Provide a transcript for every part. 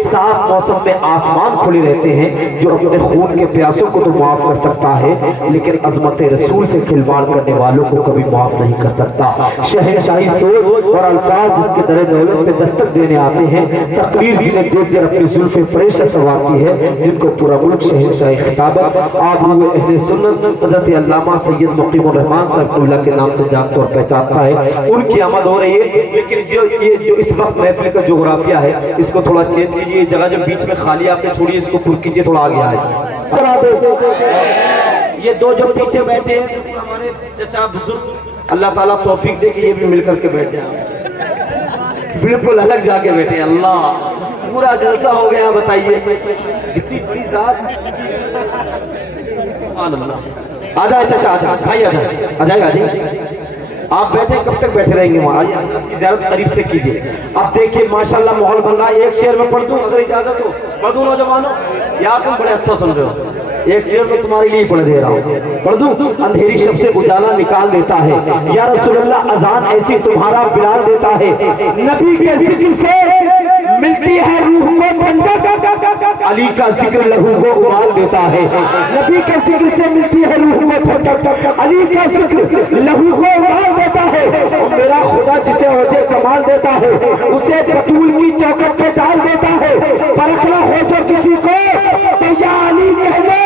صاف موسم میں آسمان کھلے رہتے ہیں، جو اپنے خون کے پیاسوں کو تو معاف کر سکتا ہے لیکن عظمت رسول سے کھلواڑ کرنے والوں کو کبھی معاف نہیں کر سکتا۔ شہنشاہی سوچ اور الفاظ جس کے در دولت پہ دستک دینے آتے ہیں، تقریر جنہیں دیکھ کر اپنی زلف پریشہ سنوارتی ہے، جن کو پورا ملک شہنشاہی خطابت آبرو اہل سنت حضرت علامہ سید مقیم الرحمان صاحب اللہ کے نام سے جانتا اور پہچانتا ہے، ان کی آمد ہو رہی ہے۔ لیکن جو اس وقت محفل کا جغرافیہ ہے اس کو تھوڑا چینج کیجئے، جگہ جو بیچ میں خالی آپ نے چھوڑی اس کو پر کیجئے، تھوڑا آگے آئے۔ یہ دو جو پیچھے بیٹھے ہیں ہمارے چچا بزرگ، اللہ تعالیٰ توفیق دے کہ یہ بھی مل کر کے بیٹھ جائیں، بالکل الگ جا کے بیٹھے۔ اللہ پورا جلسہ ہو گیا، بتائیے کتنی بڑی ذات۔ سبحان اللہ۔ آ جائے چچا، آ جائے بھائی، آ جائے آ جائے آ جائے۔ آپ بیٹھے کب تک بیٹھے رہیں گے وہاں؟ آئیے حضرت کی زیارت قریب سے کیجئے۔ اب دیکھیے ماشاءاللہ ماحول بن رہا ہے۔ ایک شعر میں پڑھ دوں اگر اجازت ہو؟ پڑھ دوں نوجوانوں؟ یار تم بڑے اچھا سن رہے ہو، ایک شعر میں تمہارے لیے پڑھ دے رہا ہوں، پڑھ دوں؟ اندھیری شب سے اجالا نکال دیتا ہے یا رسول اللہ، اذان ایسی تمہارا بلال دیتا ہے، نبی کے ذکر سے ملتی ہے روح کو ٹھنڈک، علی کا ذکر لہو کو ابال دیتا ہے۔ نبی کے ذکر سے ملتی ہے روح کو ٹھنڈک، علی کا ذکر لہو کو ابال دیتا ہے، اور میرا خدا جسے اوجھے کمال دیتا ہے اسے بطول کی چوکٹ پہ ڈال دیتا ہے۔ پرکھنا ہو جو کسی کو تو یا علی کہہ دے،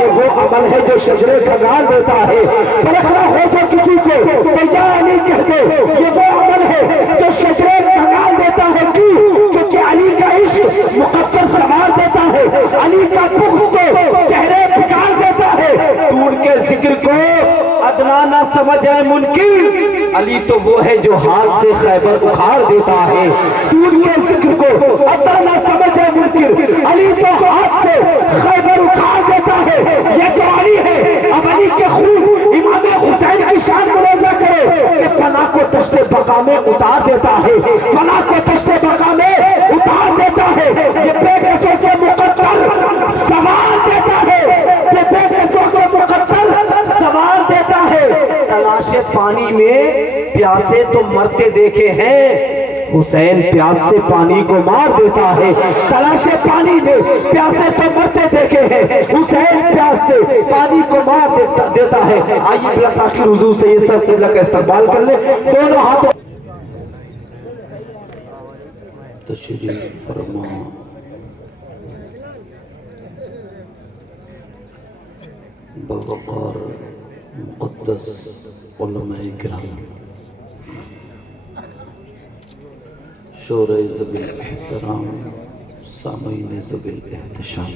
یہ وہ عمل ہے جو شجرے کا گال دیتا ہے۔ پرکھنا ہو جو کسی کو تو یا علی کہہ دے، یہ وہ عمل ہے جو شجرے کا گال دیتا ہے۔ کیوں؟ کہ علی کا عشق مقدر سوار دیتا ہے، علی کا بغض تو چہرے بگاڑ دیتا ہے۔ دور کے ذکر کو ادنا نہ سمجھے منکر، علی تو وہ ہے جو ہاتھ سے خیبر اکھاڑ دیتا ہے۔ دور کے ذکر کو ادنا نہ سمجھے منکر، علی تو ہاتھ سے خیبر اکھاڑ دیتا ہے۔ یہ تو علی ہے، اب علی کے خون امام حسین کی شان ملاحظہ کرو کہ فنا کو دشت بقا میں اتار دیتا ہے، فنا کو دشت بقا میں اتار دیتا ہے۔ یہ بے قصوں کے مقدر سوار دیتا ہے، یہ بے قصوں کے مقدر سوار دیتا ہے۔ تلاش پانی میں پیاسے تو مرتے دیکھے ہیں، حسین پیاس سے پانی کو مار دیتا ہے۔ تلاش پانی میں پیاسے تو مرتے دیکھے ہیں، حسین پیاس سے پانی کو مار دیتا ہے۔ آئیے بلا تاخیر حضور سے یہ سب قبلہ کا استقبال کر لیں، دونوں ہاتھوں تشریف فرما۔ بوقار مقدس علماء کرام، شورۂ ذوی الاحترام، سامعین ذوی الاحتشام،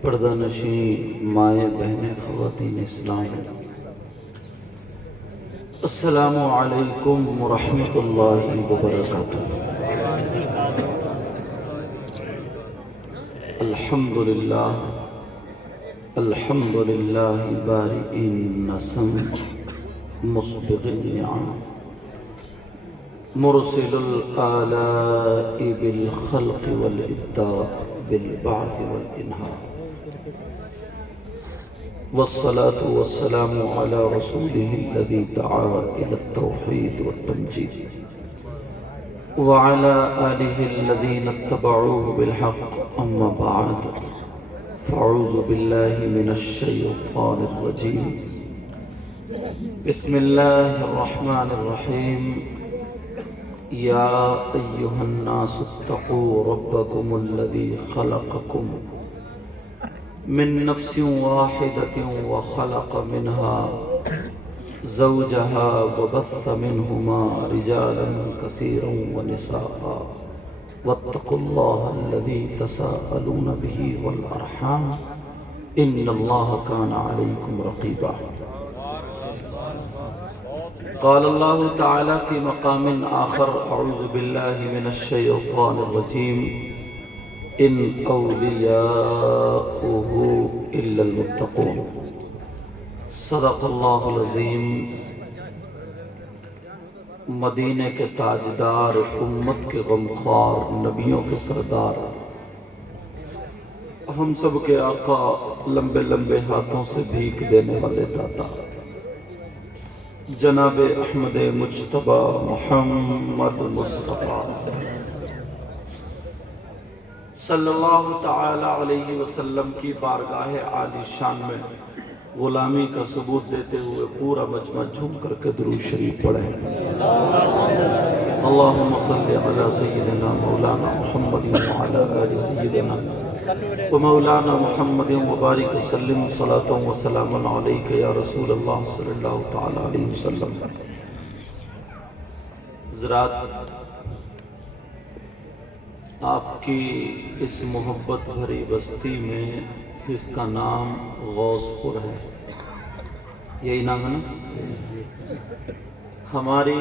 پردہ نشین مائیں بہنیں خواتین اسلام، السلام علیکم ورحمۃ اللہ وبرکاتہ۔ الحمدللہ الحمدللہ بارئ النسم مسبغ النعم مرسل الآلاء بالخلق والإبداع بالبعث والإنهاء، والصلاة والسلام على رسوله الذي دعا إلى التوحيد والتمجيد، وعلى آله الذين اتبعوه بالحق، أما بعد، فأعوذ بالله من الشيطان الرجيم، بسم الله الرحمن الرحيم، يا أيها الناس اتقوا ربكم الذي خلقكم من نفس واحدة وخلق منها زوجها وبث منهما رجالا كثيرا ونساء، واتقوا الله الذي تساءلون به والأرحام، إن الله كان عليكم رقيبا۔ قال الله تعالى في مقام آخر، أعوذ بالله من الشيطان الرجيم، إن أولياؤه إلا المتقون، صدق اللہ العظیم۔ مدینے کے تاجدار، امت کے غمخوار، نبیوں کے سردار، ہم سب کے آقا، لمبے لمبے ہاتھوں سے بھیک دینے والے داتا، جناب احمد مجتبی محمد مصطفیٰ، صلی اللہ تعالی علیہ وسلم کی بارگاہ عالی شان میں غلامی کا ثبوت دیتے ہوئے پورا مجمع جھوم کر کے درود شریف پڑھیں۔ اللہم صلی علی سیدنا مولانا محمد وعلی آل سیدنا ومولانا محمد مبارک وسلم صلاۃ و سلام علیک یا رسول اللہ صلی اللہ تعالی علیہ وسلم۔ حضرات، آپ کی اس محبت بھری بستی میں جس کا نام غوث پور ہے، یہی نام ہے نا؟ ہماری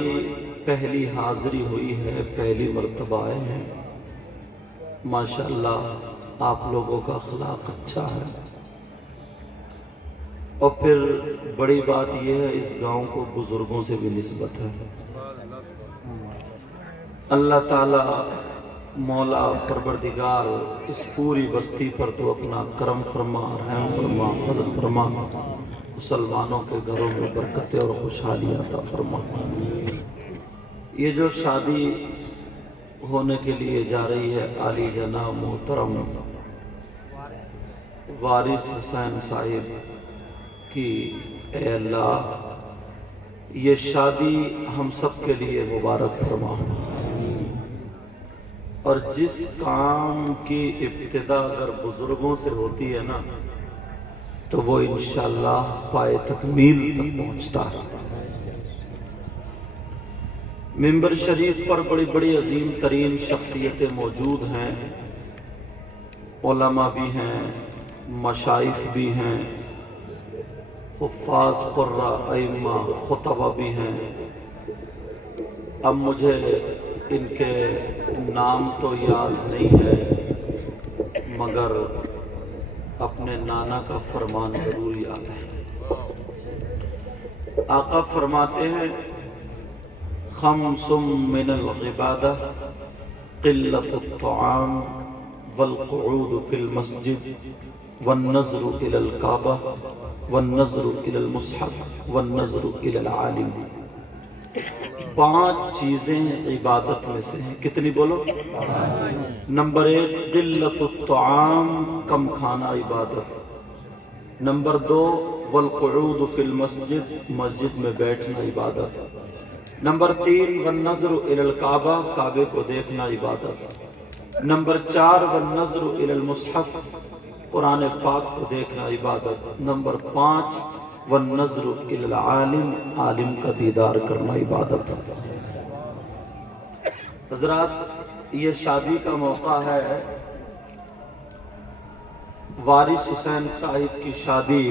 پہلی حاضری ہوئی ہے، پہلی مرتبہ آئے ہیں۔ ماشاءاللہ آپ لوگوں کا اخلاق اچھا ہے، اور پھر بڑی بات یہ ہے اس گاؤں کو بزرگوں سے بھی نسبت ہے۔ اللہ تعالیٰ مولا پروردگار اس پوری بستی پر تو اپنا کرم فرما، رحم فرما، فضل فرما، مسلمانوں کے گھروں میں برکتیں اور خوشحالی عطا فرما۔ یہ جو شادی ہونے کے لیے جا رہی ہے عالی جناب محترم وارث حسین صاحب کی، اے اللہ یہ شادی ہم سب کے لیے مبارک فرما، اور جس کام کی ابتدا اگر بزرگوں سے ہوتی ہے نا تو وہ انشاءاللہ پائے تکمیل تک پہنچتا ہے۔ ممبر شریف پر بڑی بڑی عظیم ترین شخصیتیں موجود ہیں، علماء بھی ہیں، مشائخ بھی ہیں، حفاظ قراء ائمہ خطبہ بھی ہیں۔ اب مجھے ان کے نام تو یاد نہیں ہے، مگر اپنے نانا کا فرمان ضرور یاد ہے۔ آقا فرماتے ہیں خمس من العبادہ قلت الطعام والقعود فی المسجد والنظر الی الکعبہ والنظر الی المصحف والنظر الی العالم۔ 5 چیزیں عبادت میں سے ہیں۔ کتنی بولو؟ نمبر 1 قلت الطعام، کم کھانا عبادت۔ نمبر 2 والقعود فی المسجد، مسجد میں بیٹھنا عبادت۔ نمبر 3 والنظر الی الکعبہ، کعبے کو دیکھنا عبادت۔ نمبر 4 والنظر الی المصحف، قرآن پاک کو دیکھنا عبادت۔ نمبر 5 والنظر الی العالم، عالم کا دیدار کرنا عبادت۔ حضرات، یہ شادی کا موقع ہے، وارث حسین صاحب کی شادی،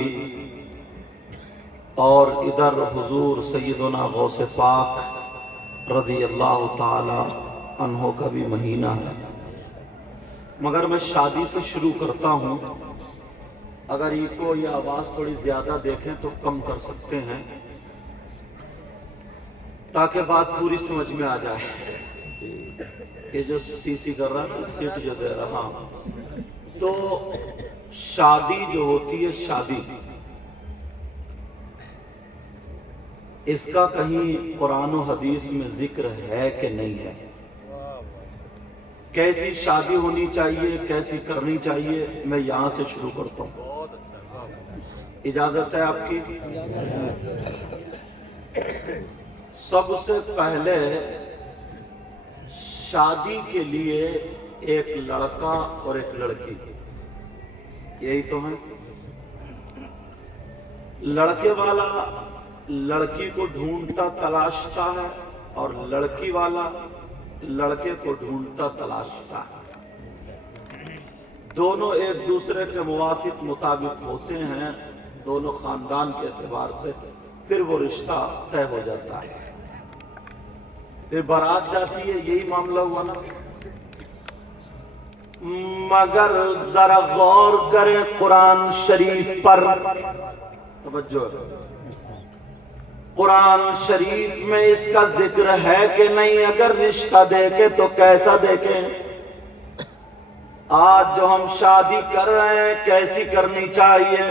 اور ادھر حضور سیدنا غوث پاک رضی اللہ تعالی عنہ کا بھی مہینہ ہے۔ مگر میں شادی سے شروع کرتا ہوں، اگر ایکو یا آواز تھوڑی زیادہ دیکھیں تو کم کر سکتے ہیں تاکہ بات پوری سمجھ میں آ جائے۔ یہ جو سی کر رہا ہے، سیٹ جو دے رہا، تو شادی جو ہوتی ہے، شادی اس کا کہیں قرآن و حدیث میں ذکر ہے کہ نہیں ہے؟ کیسی شادی ہونی چاہیے، کیسی کرنی چاہیے، میں یہاں سے شروع کرتا ہوں۔ اجازت ہے آپ کی؟ سب سے پہلے شادی کے لیے ایک لڑکا اور ایک لڑکی، یہی تو ہے۔ لڑکے والا لڑکی کو ڈھونڈتا تلاشتا ہے، اور لڑکی والا لڑکے کو ڈھونڈتا تلاشتا ہے۔ دونوں ایک دوسرے کے موافق مطابق ہوتے ہیں، دونوں خاندان کے اعتبار سے، پھر وہ رشتہ طے ہو جاتا ہے، پھر بارات جاتی ہے۔ یہی معاملہ ہوا نا؟ مگر ذرا غور کریں قرآن شریف پر، توجہ، قرآن شریف میں اس کا ذکر ہے کہ نہیں؟ اگر رشتہ دیکھے تو کیسا دیکھیں؟ آج جو ہم شادی کر رہے ہیں کیسی کرنی چاہیے؟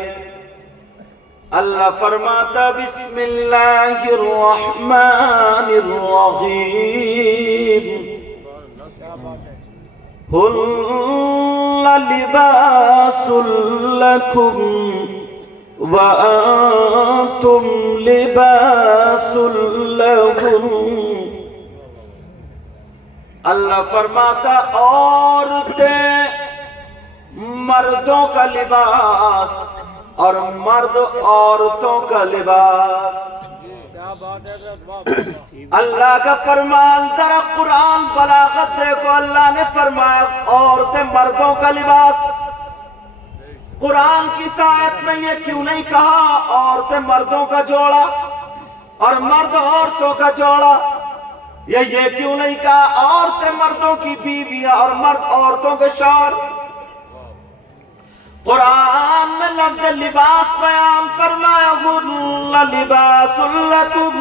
اللہ فرماتا بسم اللہ الرحمن الرحیم، لباس لكم وأنتم لباس لهم. اللہ فرماتا عورتیں مردوں کا لباس اور مرد عورتوں کا لباس. اللہ کا فرمان ذرا قرآن بلاغت دیکھو. اللہ نے فرمایا عورتیں مردوں کا لباس. قرآن کی آیت میں یہ کیوں نہیں کہا عورتیں مردوں کا جوڑا اور مرد عورتوں کا جوڑا؟ یہ کیوں نہیں کہا عورتیں مردوں کی بیویاں اور مرد عورتوں کے شوہر؟ قرآن میں لفظ لباس بیان فرمایا ہن لباس لکم،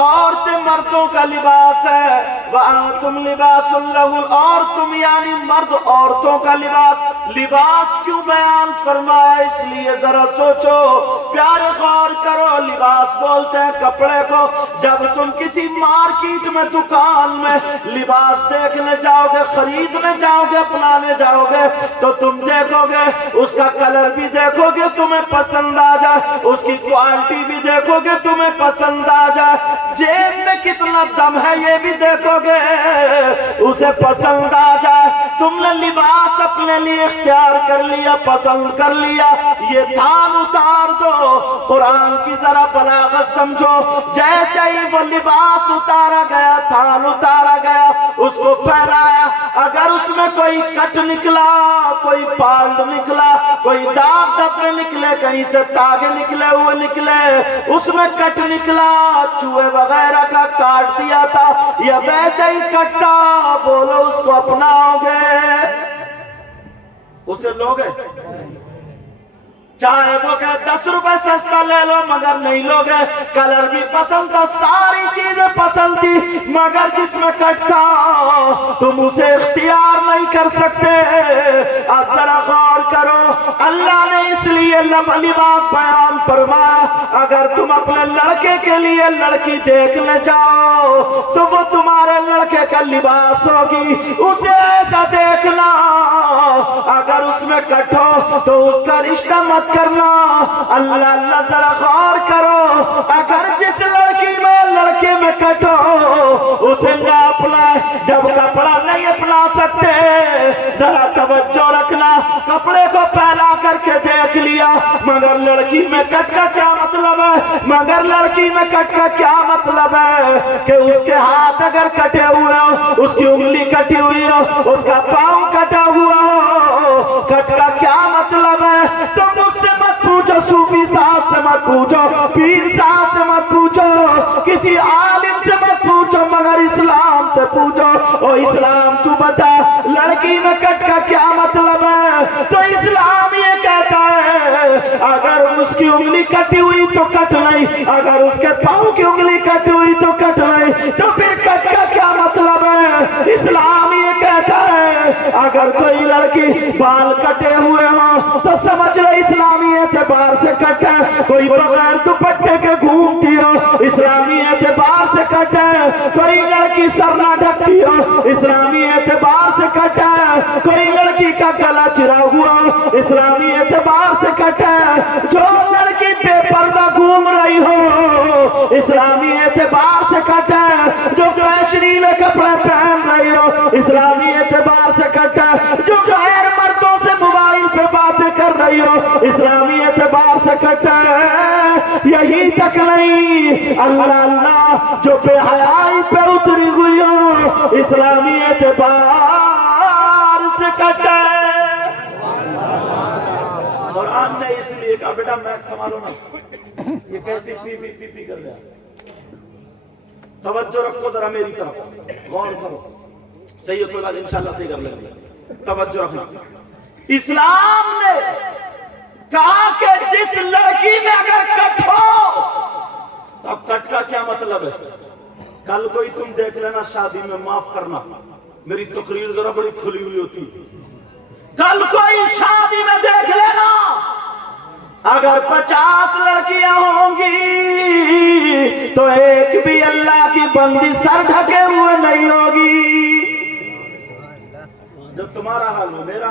عورتیں مردوں کا لباس ہے، وَأَنْتُمْ لِبَاسٌ لَهُ، اور تم یعنی مرد عورتوں کا لباس. لباس کیوں بیان فرمایا؟ اس لیے ذرا سوچو، پیارے غور کرو. لباس بولتے ہیں کپڑے کو. جب تم کسی مارکیٹ میں دکان میں لباس دیکھنے جاؤ گے، خریدنے جاؤ گے، اپنانے جاؤ گے، تو تم دیکھو گے اس کا کلر بھی دیکھو گے تمہیں پسند آ جائے، اس کی کوالٹی بھی دیکھو گے تمہیں پسند آ جائے، جیب میں کتنا دم ہے یہ بھی دیکھو گے اسے پسند آ جائے. تم نے لباس اپنے لیے اختیار کر لیا، پسند کر لیا، یہ تھان اتار دو. قرآن کی ذرا بلاغت سمجھو. جیسے ہی وہ لباس اتارا گیا، تھان اتارا گیا، اس کو پھیلایا، اگر اس میں کوئی کٹ نکلا، کوئی فالٹ نکلا، کوئی داغ دھبے نکلے، کہیں سے تاگے نکلے ہوئے نکلے، اس میں کٹ نکلا، چوہے وغیرہ کا کاٹ دیا تھا یا ویسے ہی کٹتا، بولو اس کو اپناؤ گے؟ اسے لوگے؟ چاہے وہ کہ 10 روپے سستا لے لو مگر نہیں لوگے. کلر بھی پسند تھا، ساری چیزیں پسند تھی، مگر جس میں کٹ تھا تم اسے اختیار نہیں کر سکتے. اب ذرا غور کرو. اللہ نے اس لیے لباس بیان فرمایا. اگر تم اپنے لڑکے کے لیے لڑکی دیکھنے جاؤ تو وہ تمہارے لڑکے کا لباس ہوگی، اسے ایسا دیکھنا. اگر اس میں کٹ ہو تو اس کا رشتہ مت کرنا. اللہ اللہ ذرا غور کرو. اگر جس لڑکی میں لڑکے میں کٹ ہو اسے نہ اپنائے. جب کپڑا نہیں اپنا سکتے ذرا توجہ رکھنا. کپڑے کو پھیلا کر کے دیکھ لیا مگر لڑکی میں کٹ کا کیا مطلب ہے؟ مگر لڑکی میں کٹ کا کیا مطلب ہے کہ اس کے ہاتھ اگر کٹے ہوئے ہو، اس کی انگلی کٹی ہوئی ہو، اس کا پاؤں کٹا ہوا ہو. کٹ کا کیا مطلب ہے؟ تو مجھ سے مت پوچھو، صوفی صاحب سے مت پوچھو، پیر صاحب سے مت پوچھو، کسی عالم سے مت پوچھو، مگر اسلام سے پوچھو. او اسلام تو بتا لڑکی میں کٹ کا کیا مطلب ہے؟ تو اسلام یہ کہتا ہے اگر اس کی انگلی کٹی ہوئی تو کٹ نہیں، اگر اس کے پاؤں کی انگلی کٹی ہوئی تو کٹ نہیں. تو پھر کٹ کا کیا مطلب ہے؟ اسلام یہ کہتا ہے اگر کوئی لڑکی بال کٹے ہوئے ہوں تو سمجھ لو اسلامی اعتبار سے کٹ ہے. کوئی بغیر دوپٹے کے گھومتی ہو، اسلامی اعتبار سے کٹ ہے. کوئی لڑکی سر نہ ڈھکتی ہو، اسلامی اعتبار سے کٹ ہے. کوئی لڑکی کا گلا چرا ہوا ہو، اسلامی اعتبار سے کٹ ہے. جو لڑکی بے پردہ گھوم رہی ہو، اسلامی اعتبار سے کٹ ہے. جو فیشنیلے کپڑے پہن رہی ہو، اسلامی اعتبار سے کٹ ہے. جو غیر مردوں سے موبائل پہ باتیں کر رہی ہو، اسلامی اعتبار سے کٹ ہے. یہی تک نہیں، اللہ اللہ جو بے حیائی پہ اتری ہوئی ہو، اسلامی اعتبار سے کٹ ہے. قرآن نے اس لیے کہا بیٹا میک سنبھالو نا، یہ کیسی پی پی پی پی کر رہا. توجہ رکھو ذرا میری طرف، غور کرو. صحیح ہے، کوئی بات انشاءاللہ صحیح کر لیں گے. توجہ رکھنا. اسلام نے کہا کہ جس لڑکی میں اگر کٹ ہو، اب کٹ کا کیا مطلب ہے؟ کل کوئی تم دیکھ لینا شادی میں، معاف کرنا میری تقریر ذرا بڑی کھلی ہوئی ہوتی. کل کوئی شادی میں دیکھ لینا اگر 50 لڑکیاں ہوں گی تو ایک بھی اللہ کی بندی سر ڈھکے ہوئے نہیں ہوگی. جب تمہارا حال ہو میرا،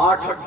8-8,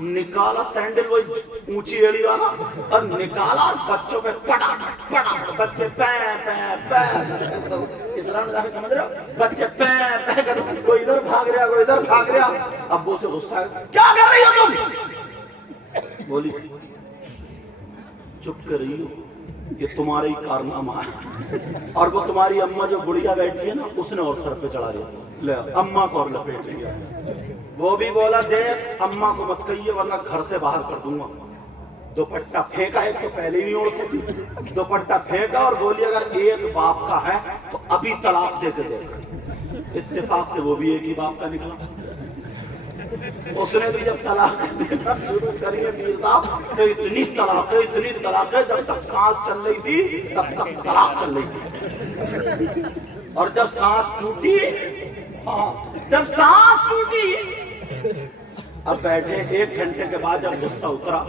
نکالا سینڈل وہی اونچی ایڑی والا اور نکالا اور بچوں پہ پٹا بچے پے اسلام نظام سمجھ رہے ہو؟ بچے پے کوئی ادھر بھاگ رہا کوئی ادھر بھاگ رہا. ابو سے غصہ ہے کیا کر رہی ہو تم؟ بولی چپ کر رہی ہو یہ تمہارا ہی کارنامہ ہے. اور وہ تمہاری اماں جو بڑھیا بیٹھی ہے نا اس نے اور سر پہ چڑھا دیا لے اماں کو اور لپیٹ لیا. وہ بھی بولا دیکھ اماں کو مت کہیے ورنہ گھر سے باہر کر دوں گا. دوپٹہ پھینکا, ایک تو پہلے ہی نہیں اوڑھتی تھی, دوپٹہ پھینکا اور بولی اگر ایک باپ کا ہے تو ابھی طلاق دے کے دیکھ. اتفاق سے وہ بھی ایک ہی باپ کا نکلا. اس نے بھی جب طلاق دینا شروع کری ہے میر صاحب تو اتنی طلاقیں جب تک سانس چل رہی تھی تب تک طلاق چل رہی تھی. اور جب سانس ٹوٹی, جب سانس ٹوٹی اب بیٹھے 1 گھنٹے کے بعد جب غصہ اترا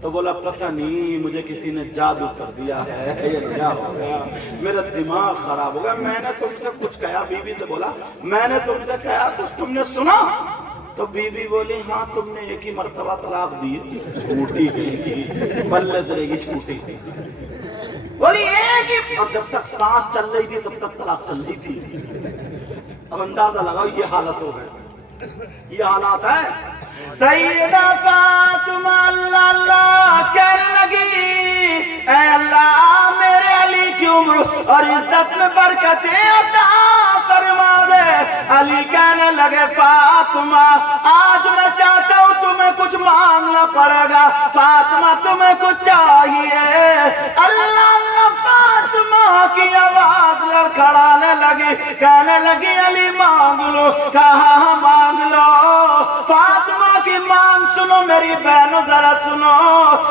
تو بولا پتہ نہیں مجھے کسی نے جادو کر دیا ہے یہ کیا ہو گیا, میرا دماغ خراب ہو گیا. میں نے تم سے کچھ کہا, بی بی سے بولا میں نے تم سے کہا کچھ تم نے سنا؟ تو بی بی بولی ہاں تم نے ایک ہی مرتبہ طلاق دی, چھوٹی گئی بلے سے رہے گی چھوٹی بولی ایک ہی. اور جب تک سانس چل رہی تھی تب تک طلاق چل رہی تھی. اب اندازہ لگاؤ یہ حالت ہو گئی, یہ حالات ہے. سیدہ فاطمہ اللہ اللہ کہنے لگی اے اللہ میرے علی کی عمر اور عزت میں برکتیں عطا فرما دے. علی کہنے لگے فاطمہ آج میں چاہتا ہوں تمہیں کچھ مانگنا پڑے گا. فاطمہ تمہیں کچھ چاہیے؟ اللہ اللہ فاطمہ کی آواز لڑکھڑانے لگی, کہنے لگی علی مانگ لو. کہاں مانگ لو. فاطمہ کی مانگ سنو میری بہنوں ذرا سنو.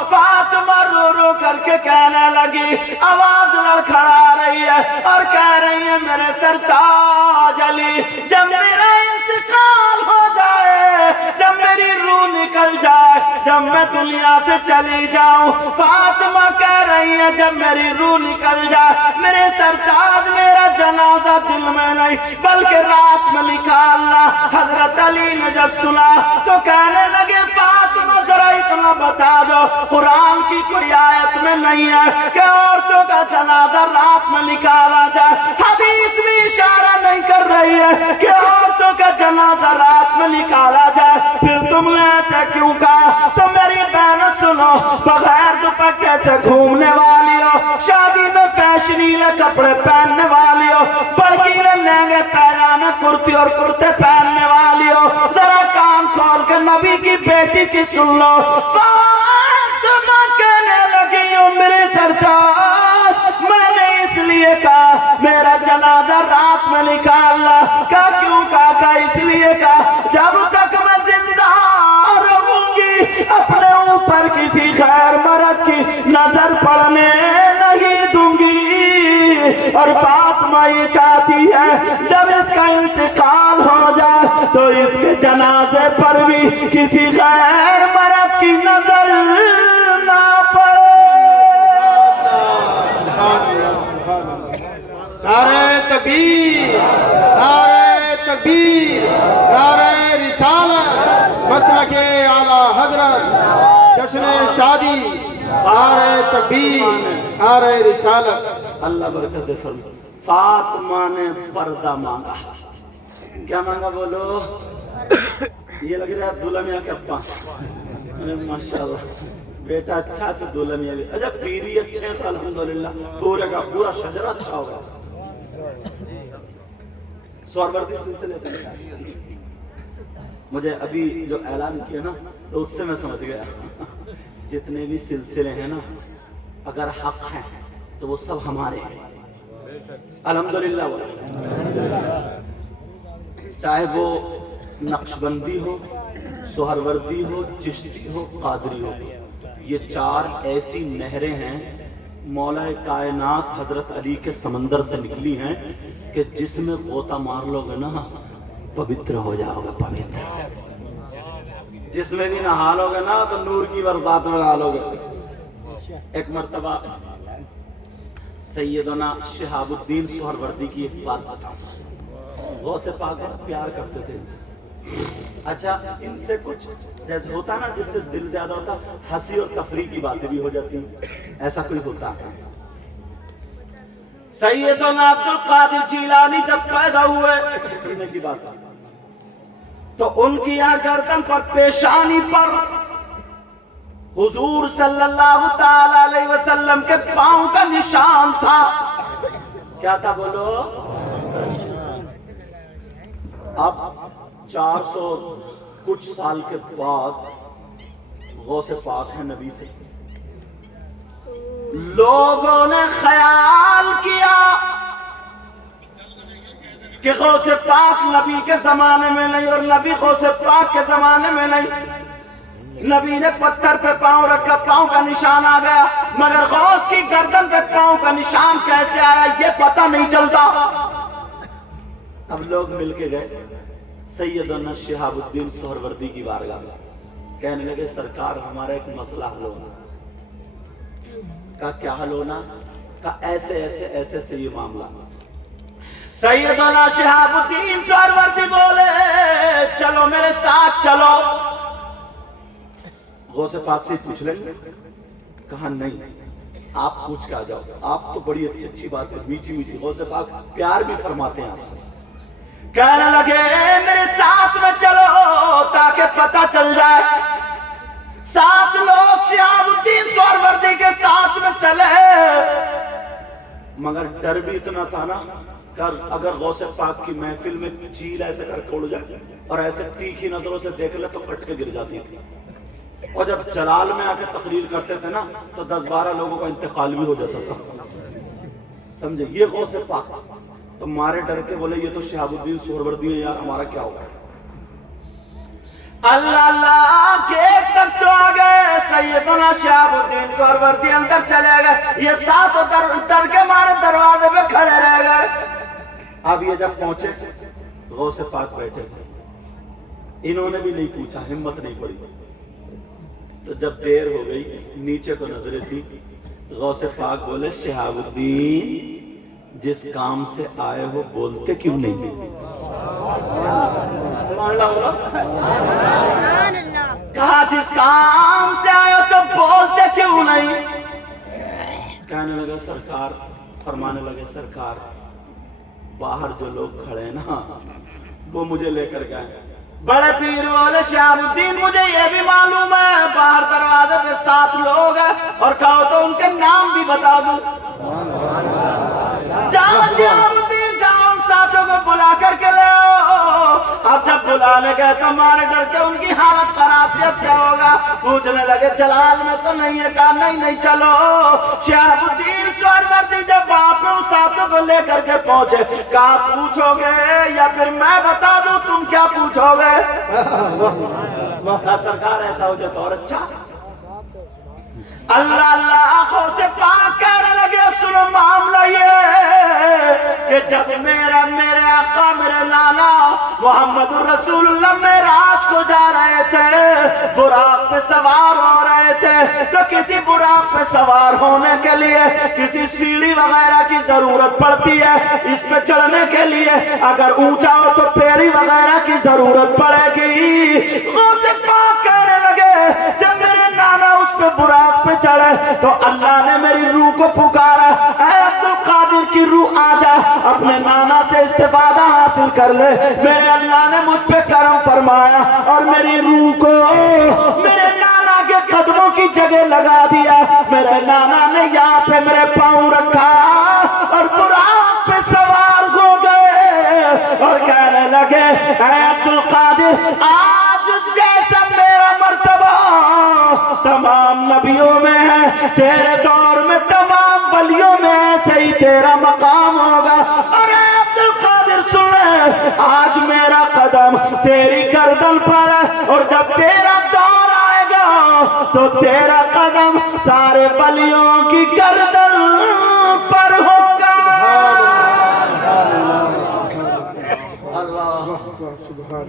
فاطمہ رو رو کر کے کہنے لگی, آواز لڑکھڑا رہی ہے اور کہہ رہی ہے میرے سرتاج علی جب میرا انتقال ہو جائے, جب میری روح نکل جائے, جب میں دنیا سے چلی جاؤں, فاطمہ کہہ رہی ہے جب میری روح نکل جائے میرے سرتاج میرا جنازہ دل میں نہیں بلکہ رات میں نکالنا. حضرت علی نے جب سنا تو کہنے لگے فاطمہ ذرا اتنا بتا دو قرآن کی کوئی آیت میں نہیں ہے کہ عورتوں کا جنازہ رات میں نکالا جائے. حدیث بھی اشارہ نہیں کر رہی ہے کہ عورتوں کا جنازہ رات میں نکالا جائے. پھر تم نے ایسا کیوں کہا؟ تو میری بہنوں سنو, بغیر دوپٹے سے گھومنے والی ہو, شادی میں فیشنیلے کپڑے پہننے والی ہو, بڑکیلے لہنگے پیجامے کرتی اور کرتے پہننے والی ہو, ذرا کان کھول کے نبی کی بیٹی کی سن لو. فاطمہ کہنے لگی ہوں میرے سرتاج میں نے اس لیے کہا میرا جنازہ رات میں نکالنا. کہا کیوں کہا؟ اس لیے کہا جب تک میں زندہ رہوں گی اپنے اوپر کسی غیر مرد کی نظر پڑنے نہیں دوں گی. اور فاطمہ یہ چاہتی ہے جب اس کا انتقال ہو جائے تو اس کے جنازے پر بھی کسی غیر مرد کی نظر نہ پڑے. نعرہ تکبیر, نعرہ تکبیر, نعرہ رسالت, مسلک اعلی حضرت, جشن شادی, نعرہ تکبیر, نعرہ رسالت. اللہ برکت فرمائے. فاطمہ نے پردہ مانگا. کیا مانگا بولو؟ یہ لگ رہا ہے دولہا میاں کے ابا. ماشاءاللہ بیٹا اچھا تو دولہا میاں بھی اچھا, پیری اچھے ہیں تو الحمدللہ پورے کا پورا شجرہ اچھا ہوگا. سہروردی سلسلے سے مجھے ابھی جو اعلان کیا نا تو اس سے میں سمجھ گیا جتنے بھی سلسلے ہیں نا اگر حق ہیں تو وہ سب ہمارے ہیں الحمدللہ. چاہے وہ نقشبندی ہو, سہروردی ہو, چشتی ہو, قادری ہو, یہ 4 ایسی نہریں ہیں مولا کائنات حضرت علی کے سمندر سے نکلی ہیں کہ جس میں غوطہ مار لو گے نا پوتر ہو جاؤ گے. پوتر جس میں بھی نہا لو گے نا تو نور کی برسات میں نہا لو گے. ایک مرتبہ سیدنا شہاب الدین سہروردی کی ایک بات بتا, وہ سے پاک پیار کرتے تھے ان سے. اچھا ان سے کچھ جیسے ہوتا نا جس سے دل زیادہ ہوتا ہنسی اور تفریح کی باتیں بھی ہو جاتی ہیں، ایسا کوئی ہوتا ہے؟ سیدنا عبد القادر جیلانی جب پیدا ہوئے سینے کی بات ہے تو ان کی یہاں گردن پر پیشانی پر حضور صلی اللہ تعالی علیہ وسلم کے پاؤں کا نشان تھا. کیا تھا بولو؟ اب 400 کچھ سال کے بعد غوث پاک ہے نبی سے. لوگوں نے خیال کیا کہ غوث پاک نبی کے زمانے میں نہیں اور نبی غوث پاک کے زمانے میں نہیں. نبی نے پتھر پہ پاؤں رکھا، پاؤں کا نشان آ گیا، مگر غوث کی گردن پہ پاؤں کا نشان کیسے آیا یہ پتہ نہیں چلتا. اب لوگ مل کے گئے سیدنا شہاب الدین سہروردی کی بارگاہ میں، کہنے لگے سرکار ہمارا ایک مسئلہ حل ہونا. کہا کیا حل ہونا؟ کہا ایسے ایسے ایسے سے یہ معاملہ. سیدنا شہاب الدین سہروردی بولے چلو میرے ساتھ چلو. غوث پاک سے پوچھ لیں گے؟ کہا نہیں آپ پوچھ کے آ جاؤ، آپ تو بڑی اچھی اچھی بات ہے، میٹھی میٹھی. غوث پاک پیار بھی فرماتے ہیں آپ سے. کہنے لگے میرے ساتھ میں چلو تاکہ پتہ چل جائے. 7 لوگ شہاب الدین سہروردی کے ساتھ میں چلے، مگر ڈر بھی اتنا تھا نا اگر غوث پاک کی محفل میں چیل ایسے کر کے اڑ جائے اور ایسے تیکھی نظروں سے دیکھ لے تو کٹ کے گر جاتی تھی. اور جب جلال میں آ کے تقریر کرتے تھے نا تو 10-12 لوگوں کا انتقال بھی ہو جاتا تھا. سمجھے؟ یہ غوث پاک تو مارے ڈر کے بولے یہ تو شہاب الدین سہروردی ہے، یار ہمارا کیا ہوگا. اللہ اللہ گیٹ تک تو آ گئے. سیدنا شہاب الدین سہروردی اندر چلے گئے، یہ 7 ڈر کے مارے دروازے پہ کھڑے رہ گئے. اب یہ جب پہنچے غوث پاک بیٹھے تھے، انہوں نے بھی نہیں پوچھا، ہمت نہیں پڑی. تو جب دیر ہو گئی نیچے تو نظریں تھی. غوث پاک بولے شہاب الدین جس کام سے آئے ہو بولتے کیوں نہیں؟ کہا جس کام سے آئے ہو تو بولتے کیوں نہیں؟ کہنے لگا سرکار، فرمانے لگے سرکار باہر جو لوگ کھڑے ہیں نا وہ مجھے لے کر گئے. بڑے پیر بولے شہاب الدین مجھے یہ بھی معلوم ہے باہر دروازے پہ 7 لوگ ہیں اور کہو تو ان کے نام بھی بتا دوں. جاؤ شہاب الدین جاؤ ان 7 کو بلا کر کے لے آؤ. اب جب بلانے گئے تو مارے ڈر کے ان کی حالت خراب تھی. اب کیا ہوگا؟ پوچھنے لگے جلال میں تو نہیں ہے. کہا نہیں چلو. شہاب الدین سہروردی جب وہاں پہ ان 7 کو لے کر کے پہنچے کہا پوچھو گے یا پھر میں بتا دوں تم کیا پوچھو گے؟ سرکار ایسا ہو جائے تو اور اچھا. اللہ اللہ غوث پاک کہنے لگے اب سنو معاملہ یہ کہ جب میرے آقا میرے نانا محمد الرسول اللہ معراج کو جا رہے تھے، براق پہ سوار ہو رہے تھے، تو کسی براق پہ سوار ہونے کے لیے کسی سیڑھی وغیرہ کی ضرورت پڑتی ہے. اس پہ چڑھنے کے لیے اگر اونچا ہو تو پیڑی وغیرہ کی ضرورت پڑے گی. غوث پاک کہنے لگے جب میرے نانا اس پہ براق پہ چڑھے تو اللہ نے میری روح کو پکارا، اے عبد القادر کی روح آ جا اپنے نانا سے استفادہ حاصل کر لے. میرے اللہ نے مجھ پہ کرم فرمایا اور میری روح کو میرے نانا کے قدموں کی جگہ لگا دیا. میرے نانا نے یہاں پہ میرے پاؤں رکھا اور براق پہ سوار ہو گئے اور کہنے لگے اے عبد القادر آج جیسا میرا مرتبہ تمام نبیوں میں ہے، تیرے دور میں تمام ولیوں میں ایسے ہی تیرا مقام ہوگا. اور اے عبد القادر سن آج میرا قدم تیری گردن پر ہے اور جب تیرا دور آئے گا تو تیرا قدم سارے ولیوں کی گردن پر ہوگا.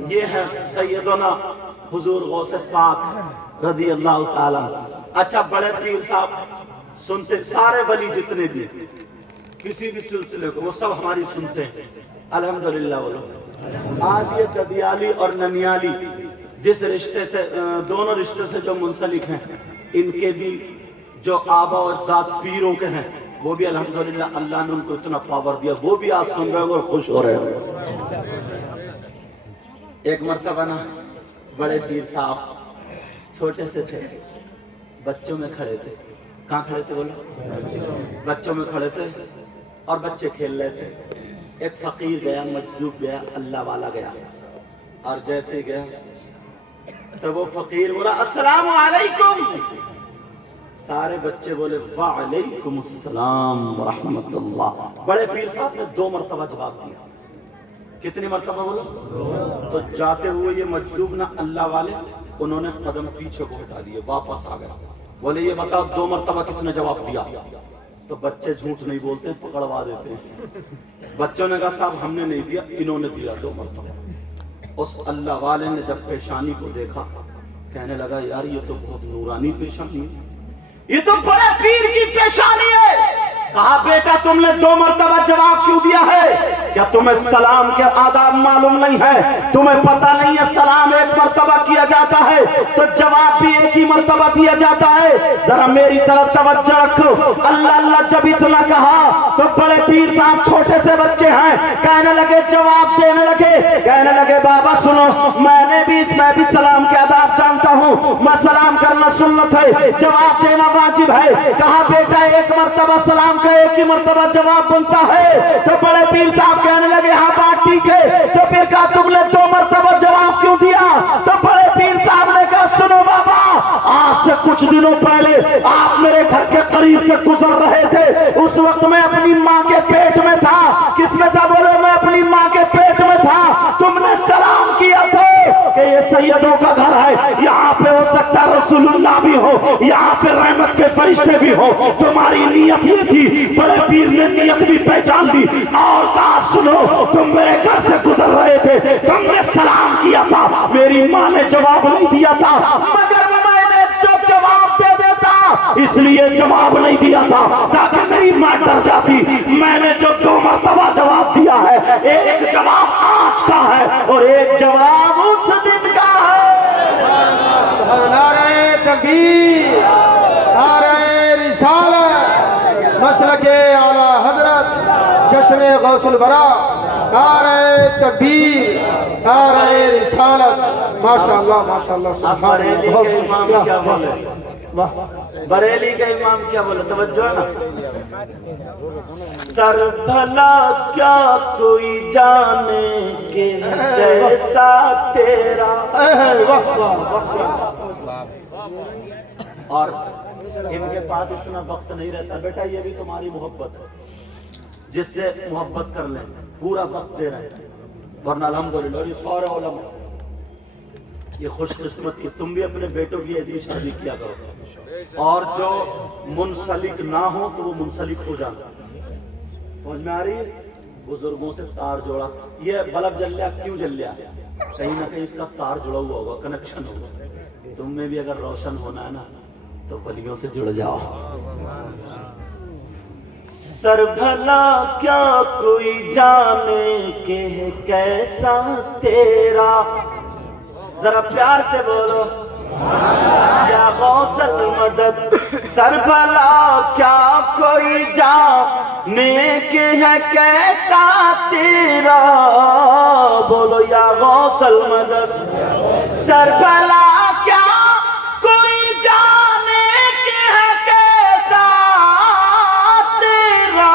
یہ ہے سیدنا حضور غوث پاک رضی اللہ تعالیٰ. اچھا بڑے پیر صاحب سنتے سارے ولی جتنے بھی کسی بھی سلسلے کو وہ سب ہماری سنتے ہیں. الحمدللہ بولو. آج یہ ددیالی اور ننیالی جس رشتے سے دونوں رشتے سے جو منسلک ہیں ان کے بھی جو آبا و اجداد پیروں کے ہیں وہ بھی الحمدللہ اللہ نے ان کو اتنا پاور دیا وہ بھی آج سن رہے ہیں اور خوش ہو رہے ہیں. ایک مرتبہ نا بڑے پیر صاحب چھوٹے سے تھے بچوں میں کھڑے تھے. کہاں کھڑے تھے بولو؟ بچوں میں کھڑے تھے اور بچے کھیل رہے تھے. ایک فقیر گیا مجذوب گیا اللہ والا گیا اور جیسے ہی گیا تو وہ فقیر بولا السلام علیکم. سارے بچے بولے وعلیکم السلام ورحمت اللہ. بڑے پیر صاحب نے 2 مرتبہ جواب دیا. کتنی مرتبہ بولو؟ تو جاتے ہوئے یہ مجذوب نہ اللہ والے انہوں نے قدم پیچھے کو ہٹا دیے واپس آ گئے. بولے یہ بتاؤ 2 مرتبہ کس نے جواب دیا؟ تو بچے جھوٹ نہیں بولتے پکڑوا دیتے ہیں. بچوں نے کہا صاحب ہم نے نہیں دیا انہوں نے دیا 2 مرتبہ. اس اللہ والے نے جب پیشانی کو دیکھا کہنے لگا یار یہ تو بہت نورانی پیشانی ہے یہ تو بڑے پیر کی پیشانی ہے. کہا بیٹا تم نے 2 مرتبہ جواب کیوں دیا ہے؟ کیا تمہیں سلام کے آداب معلوم نہیں ہے؟ تمہیں پتہ نہیں ہے سلام 1 مرتبہ کیا جاتا ہے تو جواب بھی 1 ہی مرتبہ دیا جاتا ہے. ذرا میری طرف توجہ رکھو. اللہ اللہ جب اتنا کہا تو بڑے پیر صاحب چھوٹے سے بچے ہیں کہنے لگے جواب دینے لگے کہنے لگے بابا سنو میں بھی سلام کے آداب جانتا ہوں. میں سلام کرنا سنت ہے جواب دینا واجب ہے. کہا بیٹا 1 مرتبہ سلام کا 1 ہی مرتبہ جواب بنتا ہے. تو بڑے پیر صاحب کہنے لگے ہاں بات ٹھیک ہے. تو پھر کہا تم نے 2 مرتبہ جواب کیوں دیا؟ تو بڑے پیر صاحب نے کہا سنو بابا آج سے کچھ دنوں پہلے آپ میرے گھر کے قریب سے گزر رہے تھے. اس وقت میں اپنی ماں کے پیٹ میں تھا. کس میں تھا بولے؟ میں اپنی ماں کے پیٹ میں تھا. تم نے سلام کیا تھا کہ یہ سیدوں کا گھر ہے یہاں پہ ہو سکتا رسول اللہ بھی ہو یہاں پہ رحمت کے فرشتے بھی ہو. تمہاری نیت یہ تھی. بڑے پیر نے نیت بھی پہچان لی اور کہا سنو تم میرے گھر سے گزر رہے تھے تم نے سلام کیا تھا میری ماں نے جواب نہیں دیا تھا مگر میں نے جو جواب دے دیتا اس لیے جواب نہیں دیا تھا تاکہ میری ماں ڈر جاتی. میں نے جو 2 مرتبہ جواب دیا ہے 1 جواب آج کا ہے اور 1 جواب اس دن کا ہے. نعرہ تکبیر نعرہ رسالت مسلک اعلی حضرت جشن غوث الورا نعرہ تکبیر نعرہ رسالت. ماشاءاللہ ماشاءاللہ سبحان اللہ. بریلی کے امام کیا بولے؟ بریلی کا امام کیا بولے؟ توجہ نا. سر بھلا کیا کوئی جانے کہ کیسا تیرا. اور ان کے پاس اتنا وقت نہیں رہتا بیٹا یہ بھی تمہاری محبت ہے جس سے محبت کر لیں پورا وقت دے رہے ہیں ورنہ الحمدللہ یہ سارے علماء یہ خوش قسمتی. تم بھی اپنے بیٹوں کی ایسی شادی کیا کرو اور جو منسلک نہ ہو تو وہ منسلک ہو جانا. سمجھ میں آ رہی ہے؟ بزرگوں سے تار جوڑا. یہ بلب جل لیا کیوں جل لیا؟ کہیں نہ کہیں اس کا تار جڑا ہوا ہوگا کنیکشن ہوگا. تم میں بھی اگر روشن ہونا ہے نا تو ولیوں سے جڑ جاؤ. سر بھلا کیا کوئی جانے کہ کیسا تیرا. ذرا پیار سے بولو یا غوث المدد. سر بھلا کیا کوئی جانے کہ ہے کیسا تیرا. بولو یا غوث المدد. سر بھلا کیا کوئی جانے کہ ہے کیسا تیرا.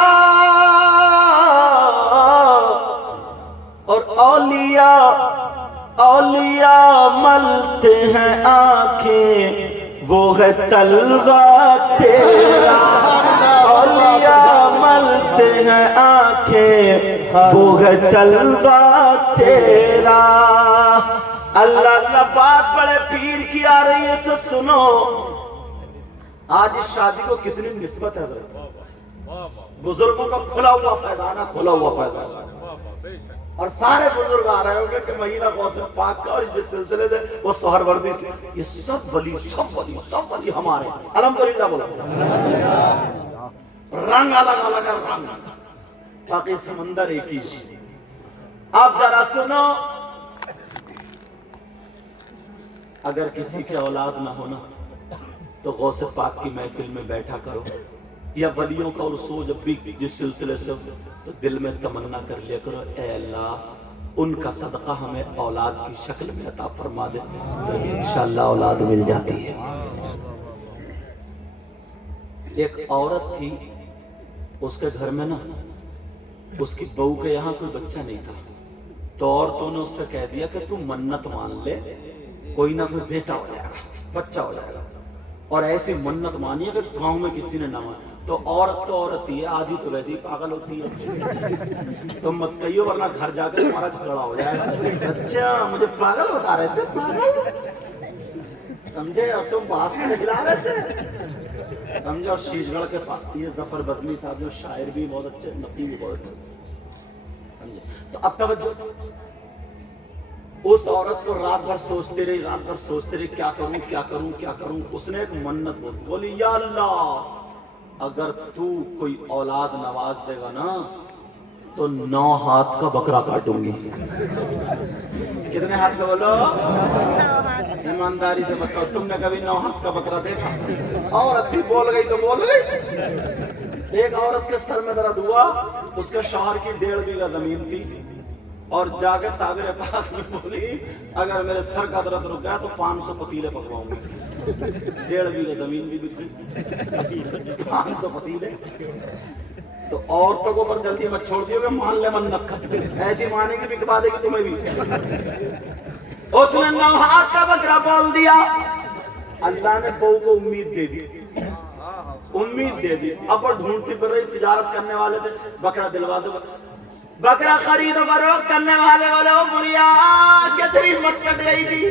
اور اولیاء ملتے ہیں آنکھیں وہ ہے تلوہ تیرا. اولیاء ملتے ہیں آنکھیں وہ ہے تلوہ تیرا. اللہ اللہ بات بڑے پیر کی آ رہی ہے تو سنو. آج اس شادی کو کتنی نسبت ہے بزرگوں کا کھلا ہوا فیضان ہے کھلا ہوا فیضان. اور سارے بزرگ آ رہے ہوں گے کہ مہینہ غوث پاک کا اور جس سلسلے سے وہ سہر وردی سے یہ سب ولی ہمارے الحمدللہ. بولا رنگ الگ الگ ہے رنگ باقی سمندر ایک ہی. اب ذرا سنو، اگر کسی کی اولاد نہ ہونا تو غوث پاک کی محفل میں بیٹھا کرو، یا ولیوں کا عرصو جب بھی جس سلسلے سے تو دل میں تمنا کر لیا کرو، اے اللہ ان کا صدقہ ہمیں اولاد کی شکل میں عطا فرما دے، تو انشاءاللہ اولاد مل جاتی ہے۔ ایک عورت تھی، اس کے گھر میں نا اس کی بہو کے یہاں کوئی بچہ نہیں تھا، تو عورتوں نے اس سے کہہ دیا کہ تم منت مان لے، کوئی نہ کوئی بیٹا ہو جائے گا، بچہ ہو جائے گا، اور ایسی منت مانی ہے کہ گاؤں میں کسی نے نہ مانی۔ تو عورت ہی ہے، آدھی تو ویسے ہی پاگل ہوتی ہے، تم مت کہیو ورنہ گھر جا کے تمہارا جھگڑا ہو جائے گا۔ اچھا مجھے پاگل بتا رہے تھے، پاگل سمجھے، اور تم بات سے ہلا رہے تھے، سمجھے۔ اور شیش گڑھ کے پاس یہ ظفر بزمی صاحب جو شاعر بھی بہت اچھے، نقی بھی بہت اچھے، سمجھے۔ تو اب توجہ، اس عورت کو رات بھر سوچتے رہی، کیا کروں کیا کروں کیا کروں۔ اس نے ایک منت بولی، یا اللہ اگر تو کوئی اولاد نواز دے گا نا تو 9 ہاتھ کا بکرا کاٹوں گی۔ کتنے ہاتھ کا بولو؟ ایمانداری سے بتاؤ، تم نے کبھی 9 ہاتھ کا بکرا دیکھا؟ عورت تھی، بول گئی تو بول گئی۔ ایک عورت کے سر میں درد ہوا، اس کے شوہر کی 1.5 بیگھہ زمین تھی، اور جا کے صابر پاک میں بولی اگر میرے سر کا درد رک گیا تو 500 پتیلے پکواؤں گی۔ 1.5 بیگھہ زمین بھی بک گئی، 500 پتیلے۔ تو عورتوں کو پر جلدی مت چھوڑ دیو کہ مان لے منت، ایسی مانے گی بکوا دے گی تمہیں بھی۔ اس نے 9 ہاتھ کا بکرا بول دیا۔ اللہ نے بہو کو امید دے دی، اب وہ ڈھونڈتی پھر رہی، تجارت کرنے والے تھے، بکرا دلوا دو، بکرا خرید و فروخت کرنے والے بولے او بڑھیا کیا تیری ہمت کٹ گئی تھی؟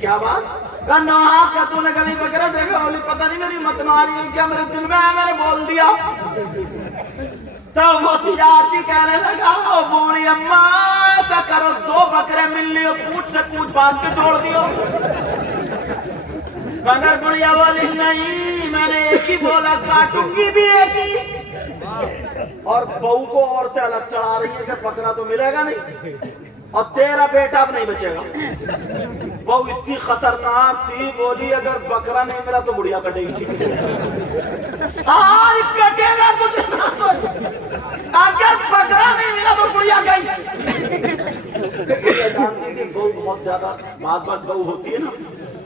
کیا بات؟ کہا 9 ہاتھ کا تو نے کبھی بکرا دیکھا؟ بولی پتہ نہیں میری ہمت ماری گئی کیا، میرے دل میں ہے میں نے بول دیا۔ تو وہ تجارتی کہنے لگا او بوڑھی اماں ایسا کرو 2 بکرے مل لیو، پوچھ سے پوچھ باندھ کے چھوڑ دیو۔ مگر بڑھیا بولی نہیں، میں نے ایک ہی بولا، کاٹوں گی بھی ایک ہی۔ اور بہو کو عورتیں الگ چڑھا رہی ہیں کہ بکرا تو ملے گا نہیں، اور تیرا بیٹا اب نہیں بچے گا۔ بہو اتنی خطرناک تھی، بولی اگر بکرا نہیں ملا تو بڑھیا کٹے گی۔ کٹے گا کچھ نہ، اگر بکرا نہیں ملا تو بڑھیا گئی۔ جانتی کہ بہو بہت زیادہ بات بہو ہوتی ہے نا،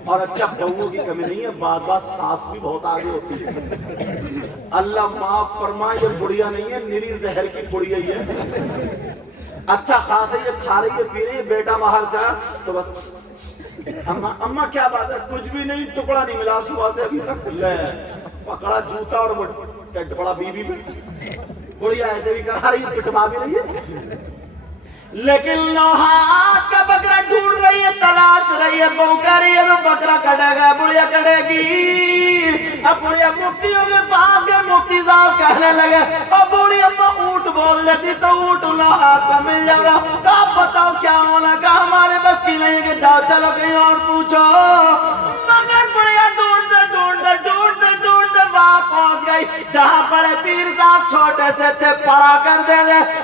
اور اچھا بہووں کی کمی نہیں ہے، بات ساس بھی بہت آگے ہوتی ہے۔ اللہ معاف فرمائے، یہ بڑھیا نہیں ہے، نیری زہر کی بڑھیا ہی ہے۔ اچھا خاص ہے، یہ کھا رہی ہے پی رہی ہے، بیٹا باہر سے آیا تو بس اماں کیا بات ہے؟ کچھ بھی نہیں، ٹکڑا نہیں ملا صبح سے ابھی تک، لے پکڑا جوتا اور ٹٹ پڑا بیوی پہ، بڑھیا ایسے بھی کرا رہی ہے، پٹوا بھی رہی ہے، لیکن 9 ہاتھ کا بکرا ڈھونڈ رہی ہے، تلاش رہی ہے، بہو کہہ رہی ہے تو بکرا کٹے گا، بڑھیا کٹے گی۔ اب بڑھیا مفتیوں کے پاس گئے، مفتی صاحب کہنے لگے اور بوڑھی اماں اونٹ بول دیتی تو اونٹ 9 ہاتھ کا مل جائے گا۔ کہا بتاؤ کیا ہونا؟ کہا ہمارے بس کی نہیں کہ جاؤ چلو کہیں اور پوچھو۔ مگر بڑھیا ڈھونڈتے وہاں پہنچ گئی جہاں بڑے پیر صاحب چھوٹے سے تھے، پڑھا کر دے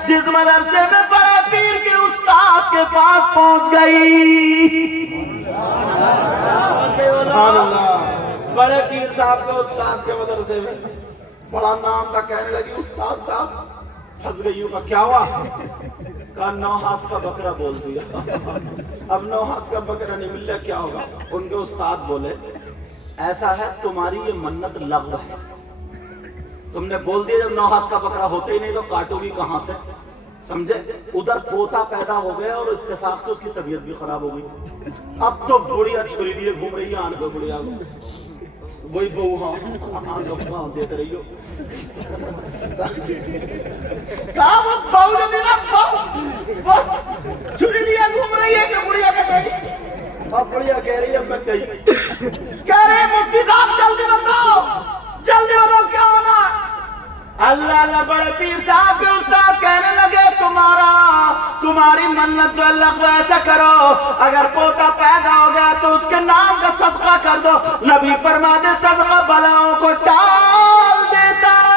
جس مدرسے میں بڑے پیر کے استاد کے پاس پہنچ گئی۔ بڑے پیر صاحب کے استاد کے مدرسے میں بڑا نام تھا، کہنے لگی استاد صاحب پھنس گئی ہوں۔ کیا ہوا؟ کہا 9 ہاتھ کا بکرا بول دیا، اب 9 ہاتھ کا بکرا نہیں مل رہا، کیا ہوگا؟ ان کے استاد بولے ایسا ہے تمہاری یہ منت لغو ہے، تم نے بول دیا جب 9 ہاتھ کا بکرا ہوتے ہی نہیں تو کاٹو گی کہاں سے؟ سمجھے؟ ادھر پوتا پیدا ہو گیا اور اتفاق سے اس کی طبیعت بھی خراب ہو گئی، اب تو بڑھیا چھری لیے گھوم رہی ہے، آن کو بڑھیا وہی بہو ہاں دیتے رہی ہو۔ کہا وہ بہو جو تھی نا، بہو چھری لیے گھوم رہی ہے کہ بڑھیا کٹے گی؟ اب بڑھیا کہہ رہی ہے میں کہیں، کہہ رہے مفتی صاحب جلدی بتاؤ کیا ہونا؟ اللہ بڑے پیر صاحب کے استاد کہنے لگے تمہاری منت جو اللہ کو ایسا کرو، اگر پوتا پیدا ہو گیا تو اس کے نام کا صدقہ کر دو، نبی فرماتے صدقہ بلاؤں کو ٹال دیتا ہے۔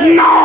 9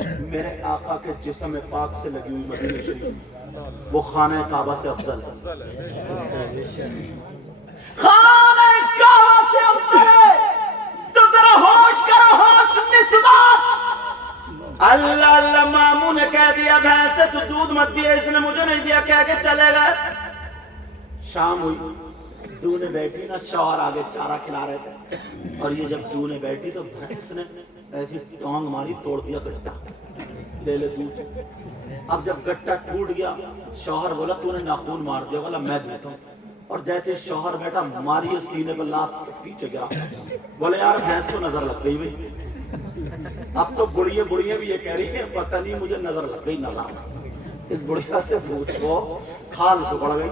میرے آقا کے جسم پاک سے لگی ہوئی مدینہ شریف وہ خانہ کعبہ سے افضل ہے. خانہ کعبہ سے افضل ہے. تو ذرا ہوش کرو، ہوش نسبت. اللہ اللہ ماموں نے کہہ دیا بھینس تو دودھ مت دیا، اس نے مجھے نہیں دیا، کہہ کے چلے گئے. شام ہوئی، دونے بیٹھی نا، شوہر آگے چارہ کھلا رہے تھے، اور یہ جب دونے بیٹھی تو بھینس نے ایسی ٹانگ ماری، توڑ دیا گٹا، لے لے دودھ. اب جب گٹا ٹوٹ گیا، شوہر بولا تو نے ناخون مار دیا، بولا میں دیتا ہوں. اور جیسے شوہر بیٹا ماری سینے پر لات پیچھے گرا. بولے یار بھینس کو نظر لگ گئی بھائی. اب تو بڑھیے بھی یہ کہہ رہی ہے پتہ نہیں مجھے نظر لگ گئی. نظر اس بڑھیا سے پوچھ کو کھال سے پڑ گئی.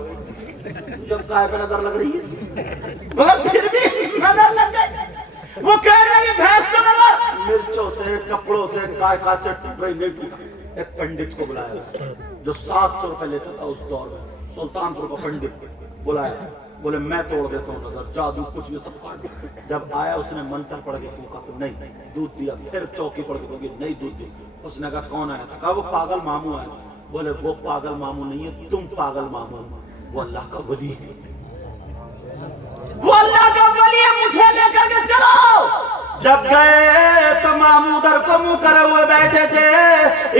جب گائے پہ نظر لگ رہی ہے مگر پھر بھی نظر لگ گئی. وہ کہہ رہی ہے بھینس کو نظر مرچوں سے کپڑوں سے گائے کا سے نہیں ٹوٹا. ایک پنڈت کو بلایا جو 700 روپے لیتا تھا اس دور میں، سلطان پور کا پنڈت بلایا. بولے میں توڑ دیتا ہوں نظر، جادو کچھ بھی سب کاٹ. جب آیا اس نے منتر پڑھ کے پھونکا تو نہیں دودھ دیا. پھر چوکی پڑھ کے پھونکی نہیں دودھ دیا. اس نے کہا کون آیا تھا؟ کہا وہ پاگل ماموں آیا. بولے وہ پاگل ماموں نہیں ہے، تم پاگل ماموں. وہ اللہ کا ولی ہے، وہ اللہ کا ولی ہے، مجھے لے کر کے چلو. جب گئے تو ماموں ادھر کو منہ کرے ہوئے بیٹھے تھے.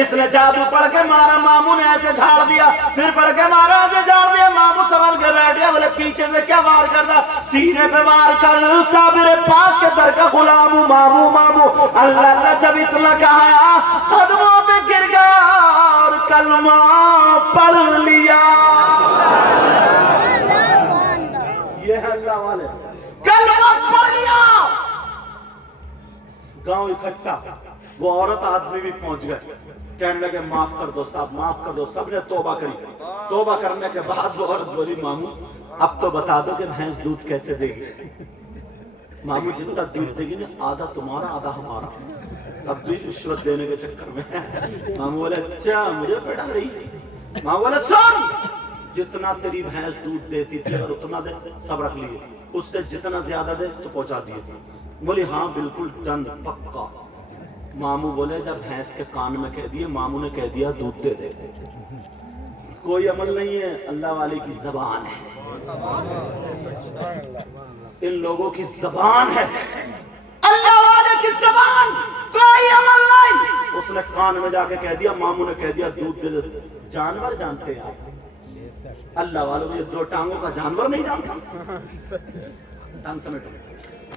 اس نے جادو پڑھ کے مارا، ماموں نے ایسے جھاڑ دیا، پھر پڑھ کے مارا، ایسے جھاڑ دیا. ماموں سنبھل کے بیٹھ گیا. بولے پیچھے سے کیا وار کرتا؟ سینے پہ وار کر. صابر پاک کے در کا غلام ہوں ماموں ماموں. اللہ اللہ جب اتنا کہا قدموں پہ گر گیا اور کلمہ پڑھ لیا. یہ ہے اللہ والے، کلمہ پڑھ لیا. گاؤں اکٹھا، وہ عورت آدمی بھی پہنچ گئے. کہنے لگے معاف کر دو صاحب، معاف کر دو. سب نے توبہ کری. توبہ کرنے کے بعد وہ عورت بولی ماموں اب تو بتا دو کہ بھینس دودھ کیسے دے گی. ماموں جتنا دودھ دے گی نا آدھا تمہارا آدھا ہمارا. اب بھی رشوت دینے کے چکر میں. ماموں بولے اچھا مجھے بیٹھا رہی. ماموں بولے سن، جتنا تیری بھینس دودھ دیتی تھی اور اتنا دے سب رکھ لیے، اس سے جتنا زیادہ دے تو پہنچا دیے. بولی ہاں بالکل ڈن پکا. ماموں بولے جب بھینس کے کان میں کہہ دیے، ماموں نے کہہ دیا دودھ دے دے. کوئی عمل نہیں ہے، اللہ والے کی زبان ہے. ان لوگوں کی زبان ہے، اللہ والے کی زبان، کوئی عمل نہیں. اس نے کان میں جا کے کہہ دیا، ماموں نے کہہ دیا دودھ دے دے. جانور جانتے ہیں آپ، اللہ والوں یہ 2 ٹانگوں کا جانور نہیں جانتا. ٹانگ سمیٹو.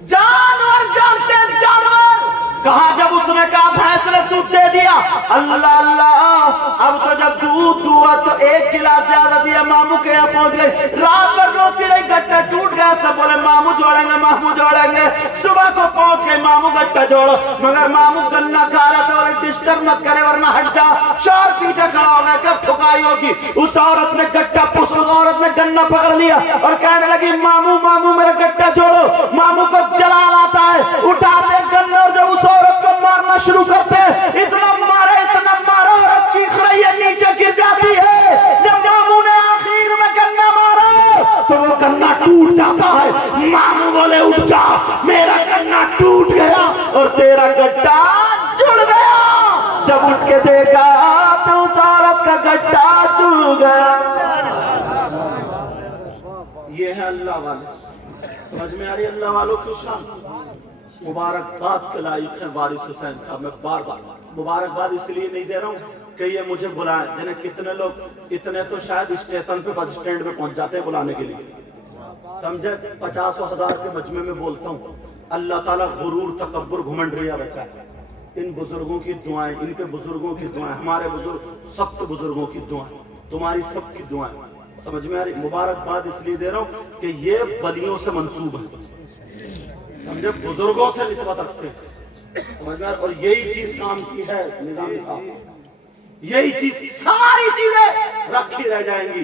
جانور جانتے ہیں، جانور. کہا جب اس نے کہا بھینس نے دودھ دے دیا، اللہ اللہ. اب تو جب دودھ دوا تو 1 گلاس زیادہ دیا. ماموں کے یہاں پہنچ گئی، رات بھر روتی رہی، گٹا ٹوٹ گیا. سب بولے ماموں جوڑیں گے، ماموں جوڑیں گے. صبح کو پہنچ گئی، ماموں گٹا جوڑو. مگر ماموں گنا کھا رہا تھا، اور ڈسٹرب مت کرے ورنہ ہٹ جا. شوہر پیچھے کھڑا ہو گیا، کب ٹھکائی ہوگی. اس عورت نے گٹا اس عورت نے گنا پکڑ لیا اور کہنے لگی ماموں ماموں میرا گٹا جوڑو. ماموں کو جلال آتا ہے، اٹھاتے گنا اور جب اس عورت کو مارنا شروع کرتے ہیں، اتنا مارا عورت چیخ رہی ہے، نیچے گر جاتی ہے. جب ماموں نے آخر میں گنا مارا تو وہ گنا ٹوٹ جاتا ہے. ماموں بولے اٹھ جا، میرا گنا ٹوٹ گیا اور تیرا گٹا جڑ گیا. جب اٹھ کے دیکھا تو اس عورت کا گٹا جڑ گیا. یہ ہے اللہ والے. سمجھ میں آ رہی اللہ والوں کی شان. مبارکباد کے لائق ہیں وارث حسین صاحب. میں بار بار مبارکباد اس لیے نہیں دے رہا ہوں کہ یہ مجھے بلائیں. جنہیں کتنے لوگ، اتنے تو شاید اسٹیشن پہ بس اسٹینڈ پہ پہنچ جاتے ہیں بلانے کے لیے. سمجھے 50 و 1000 کے مجمع میں بولتا ہوں. اللہ تعالیٰ غرور تکبر گھمنڈ ریا بچا ہے. ان بزرگوں کی دعائیں، ان کے بزرگوں کی دعائیں، ہمارے بزرگ سب کے بزرگوں کی دعائیں، تمہاری سب کی دعائیں. سمجھ میں آ رہی. مبارکباد اس لیے دے رہا ہوں کہ یہ ولیوں سے منسوب ہے. سمجھے بزرگوں سے نسبت رکھتے ہیں. سمجھ میں. اور یہی چیز کام کی ہے نظامی صاحب. یہی چیز، ساری چیزیں رکھی رہ جائیں گی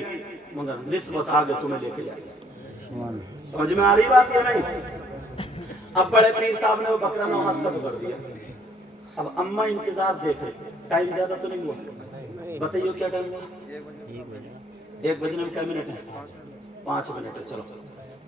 مگر نسبت آگے تمہیں لے کے جائے گی. سمجھ میں آ رہی بات یا نہیں؟ اب بڑے پیر صاحب نے وہ بکرا 9 ہاتھ کا پکڑ دیا. اب اماں انتظار دیکھ رہے. ٹائم زیادہ تو نہیں ہوا؟ بتائیے کیا ٹائم ہوا؟ 1 بجنے میں کیا منٹ ہے؟ 5 منٹ ہے. چلو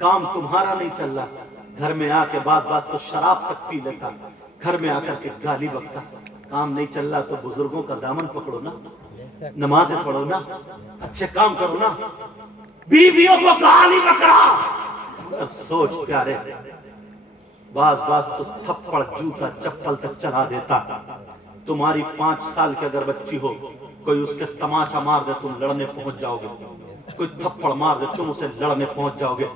کام تمہارا نہیں چل رہا، گھر میں آ کے بعض تو شراب تک پی لیتا، گھر میں آ کر کے گالی بکتا، کام نہیں چل رہا تو بزرگوں کا دامن پکڑو نا، نمازیں پڑھو نا، اچھے کام کرو نا، بیویوں کو گالی بک رہا۔ سوچ پیارے، بعض تو تھپڑ جوتا چپل تک چلا دیتا۔ تمہاری 5 سال کی اگر بچی ہو، کوئی اس کے تماچا مار دے تم لڑنے پہنچ جاؤ گے، کوئی تھپڑ مار دے تم اسے لڑنے پہنچ جاؤ گے۔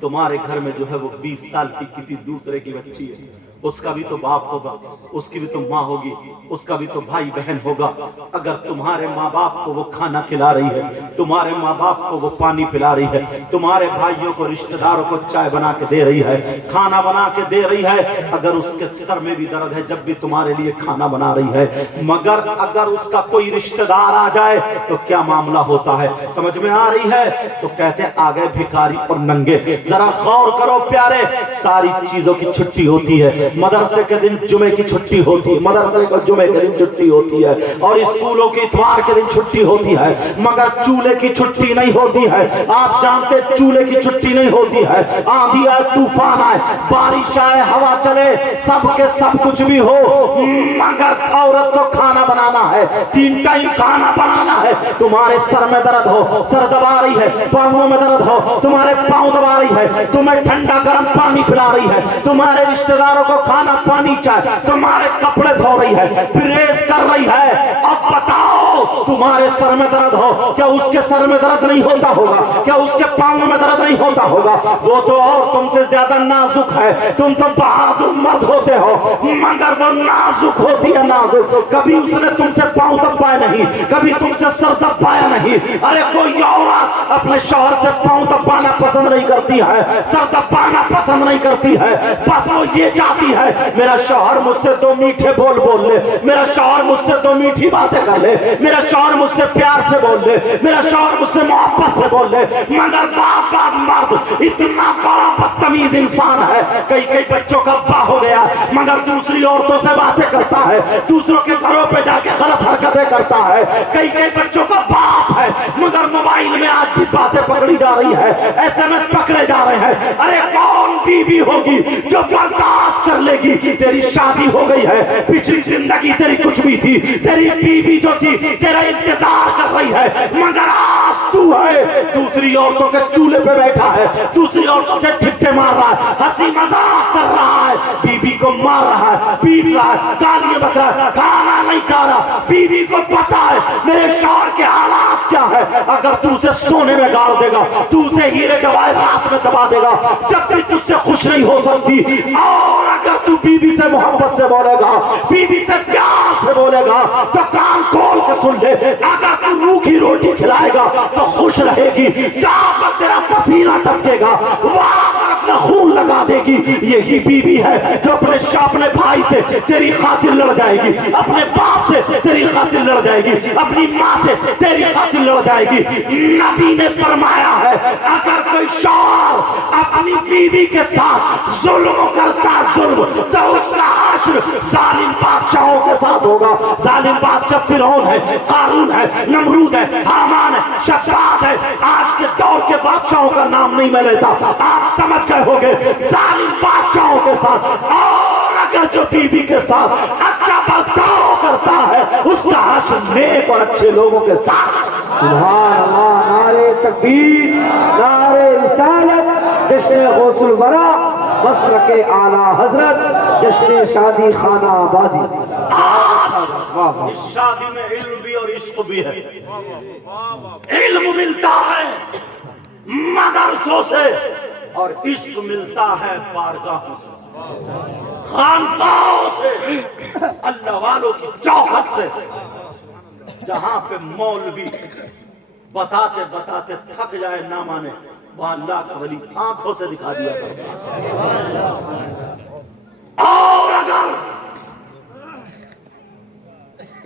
تمہارے گھر میں جو ہے وہ 20 سال کی کسی دوسرے کی بچی ہے، اس کا بھی تو باپ ہوگا، اس کی بھی تو ماں ہوگی، اس کا بھی تو بھائی بہن ہوگا۔ اگر تمہارے ماں باپ کو وہ کھانا کھلا رہی ہے، تمہارے ماں باپ کو وہ پانی پلا رہی ہے، تمہارے بھائیوں کو رشتہ داروں کو چائے بنا کے دے رہی ہے، کھانا بنا کے دے رہی ہے، اگر اس کے سر میں بھی درد ہے جب بھی تمہارے لیے کھانا بنا رہی ہے، مگر اگر اس کا کوئی رشتہ دار آ جائے تو کیا معاملہ ہوتا ہے؟ سمجھ میں آ رہی ہے؟ تو کہتے ہیں آگے بھکاری اور ننگے۔ ذرا غور کرو پیارے، ساری چیزوں کی چھٹی ہوتی ہے، مدرسے کے دن جمعے کی چھٹی ہوتی ہے، مدرسے کو جمعے کے دن چھٹی ہوتی ہے، اور اسکولوں کی اتوار کے دن چھٹی ہوتی ہے، مگر چولہے کی چھٹی نہیں ہوتی ہے۔ آپ جانتے چولہے کی چھٹی نہیں ہوتی ہے، آندھی آئے طوفان آئے بارش آئے ہوا چلے سب کے سب کچھ بھی ہو، مگر عورت کو کھانا بنانا ہے، 3 ٹائم کھانا بنانا ہے۔ تمہارے سر میں درد ہو، سر دبا رہی ہے، پاؤں میں درد ہو، تمہارے پاؤں دبا رہی ہے، تمہیں ٹھنڈا گرم پانی پلا رہی ہے، تمہارے رشتہ داروں کو کھانا پانی چاہے، تمہارے کپڑے دھو رہی ہے، پریس کر رہی ہے۔ اب بتاؤ تمہارے سر میں درد ہو، کیا اس کے سر میں درد نہیں ہوتا ہوگا؟ کیا اس کے پاؤں میں درد نہیں ہوتا ہوگا؟ وہ تو اور تم سے زیادہ نازک ہے، تم تو بہادر مرد ہوتے ہو، مگر وہ نازک ہوتی ہے، نازک۔ کبھی اس نے تم سے پاؤں دبائے نہیں، کبھی تم سے سر دبایا نہیں۔ ارے کوئی عورت اپنے شوہر سے پاؤں دبانا پسند نہیں کرتی ہے، سر دبانا پسند نہیں کرتی ہے، بس وہ یہ چاہتی ہے میرا شوہر مجھ سے 2 میٹھے بول لے، میرا شوہر مجھ سے 2 میٹھی باتیں کر لے، میرا شوہر مجھ سے پیار سے بول لے، میرا شوہر مجھ سے محبت سے بول لے۔ مگر بعض مرد اتنا بڑا بدتمیز انسان ہے، کئی بچوں کا ابا ہو گیا مگر دوسری عورتوں سے باتیں کرتا ہے، دوسروں کے گھروں پہ جا کے غلط حرکتیں کرتا ہے، کئی بچوں کا باپ ہے مگر موبائل میں آج بھی باتیں پکڑی جا رہی ہے، SMS پکڑے جا رہے ہیں۔ ارے کون بیوی ہوگی جو برداشت کر لے گی؟ تیری شادی ہو گئی ہے، پچھلی زندگی تیری کچھ بھی تھی، تیری بیوی جو تھی تیرا انتظار کر رہی ہے، مگر آج تو ہے دوسری عورتوں کے چولہے پہ بیٹھا ہے، دوسری عورتوں سے ٹھٹے مار رہا ہے، ہنسی مذاق کر رہا ہے، بیوی کو مار رہا ہے، پیٹ رہا ہے، گالیاں بک رہا ہے، کھانا نہیں کھا رہا۔ بیوی کو پتا ہے میرے شوہر کے حالات کیا ہے، اگر تو اسے سونے میں گاڑ دے گا، تو اسے ہیرے جواہرات میں دبا دے گا، جب بھی تجھ سے خوش نہیں ہو سکتی۔ اور اگر تو بیوی سے محبت سے بولے گا، بیوی سے پیار سے بولے گا تو کان کھول کے سن لے، اگر تو روکھی روٹی کھلائے گا تو خوش رہے گی، جہاں پر تیرا پسینہ ٹپکے گا وہاں پر اپنا خون لگا دے گی۔ یہی بیوی ہے جو اپنے بھائی سے تیری خاطر لڑ جائے گی، اپنے باپ سے تیری خاطر لڑ جائے گی، اپنی ماں سے تیری خاطر لڑ جائے گی۔ نبی نے فرمایا ہے اگر کوئی شوہر اپنی بیوی کے ساتھ ظلم کرتا ظلم تو اس کا حشر ظالم بادشاہوں کے ساتھ ہوگا۔ ظالم بادشاہ فرعون ہے، قارون ہے، نمرود ہے، حامان ہے، شداد ہے، آج کے دور کے بادشاہوں کا نام نہیں میں لیتا، آپ سمجھ گئے ہوگے، ظالم بادشاہوں کے ساتھ۔ اور اگر جو بیوی کے ساتھ اچھا برتاؤ کرتا ہے اس کا حشر نیک اور اچھے لوگوں کے ساتھ۔ سبحان اللہ، نعرے تکبیر، نعرے رسالت، جشن غوث الورا، مصر کے اعلیٰ حضرت، جشن شادی خانہ آبادی۔ اس شادی میں علم بھی اور عشق بھی ہے، علم ملتا ہے مدرسوں سے اور عشق ملتا ہے بارگاہوں سے، خانقاہوں سے، اللہ والوں کی چوکھٹ سے، جہاں پہ مولوی بتاتے بتاتے تھک جائے نہ مانے، وہاں اللہ کا ولی آنکھوں سے دکھا دیا کرتا۔ اور اگر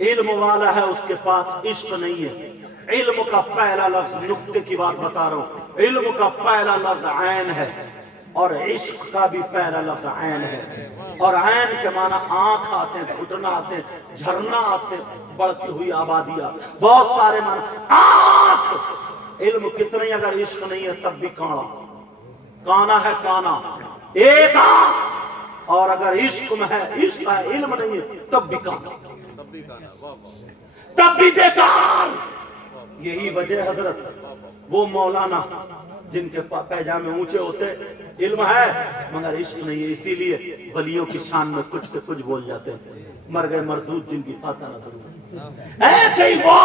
علم والا ہے اس کے پاس عشق نہیں ہے، علم کا پہلا لفظ، نقطے کی بات بتا رہا ہوں، علم کا پہلا لفظ عین ہے اور عشق کا بھی پہلا لفظ عین ہے، اور عین کے معنی آنکھ آتے ہیں، گھٹنا آتے ہیں، جھرنا آتے ہیں، بڑھتی ہوئی آبادیاں، بہت سارے معنی۔ آنکھ علم کتنی اگر عشق نہیں ہے تب بھی کاڑا، کانا ہے کانا، ایک آنکھ، اور اگر عشق میں ہے، عشق ہے، علم نہیں ہے، تب بھی کانا، تب بھی بیکار۔ یہی وجہ حضرت وہ مولانا جن کے پیجامے اونچے ہوتے، علم ہے مگر عشق نہیں ہے، اسی لیے ولیوں کی شان میں کچھ سے کچھ بول جاتے ہیں، مر گئے مردود جن کی فاتح نہ ضرور۔ ایسے ہی وہ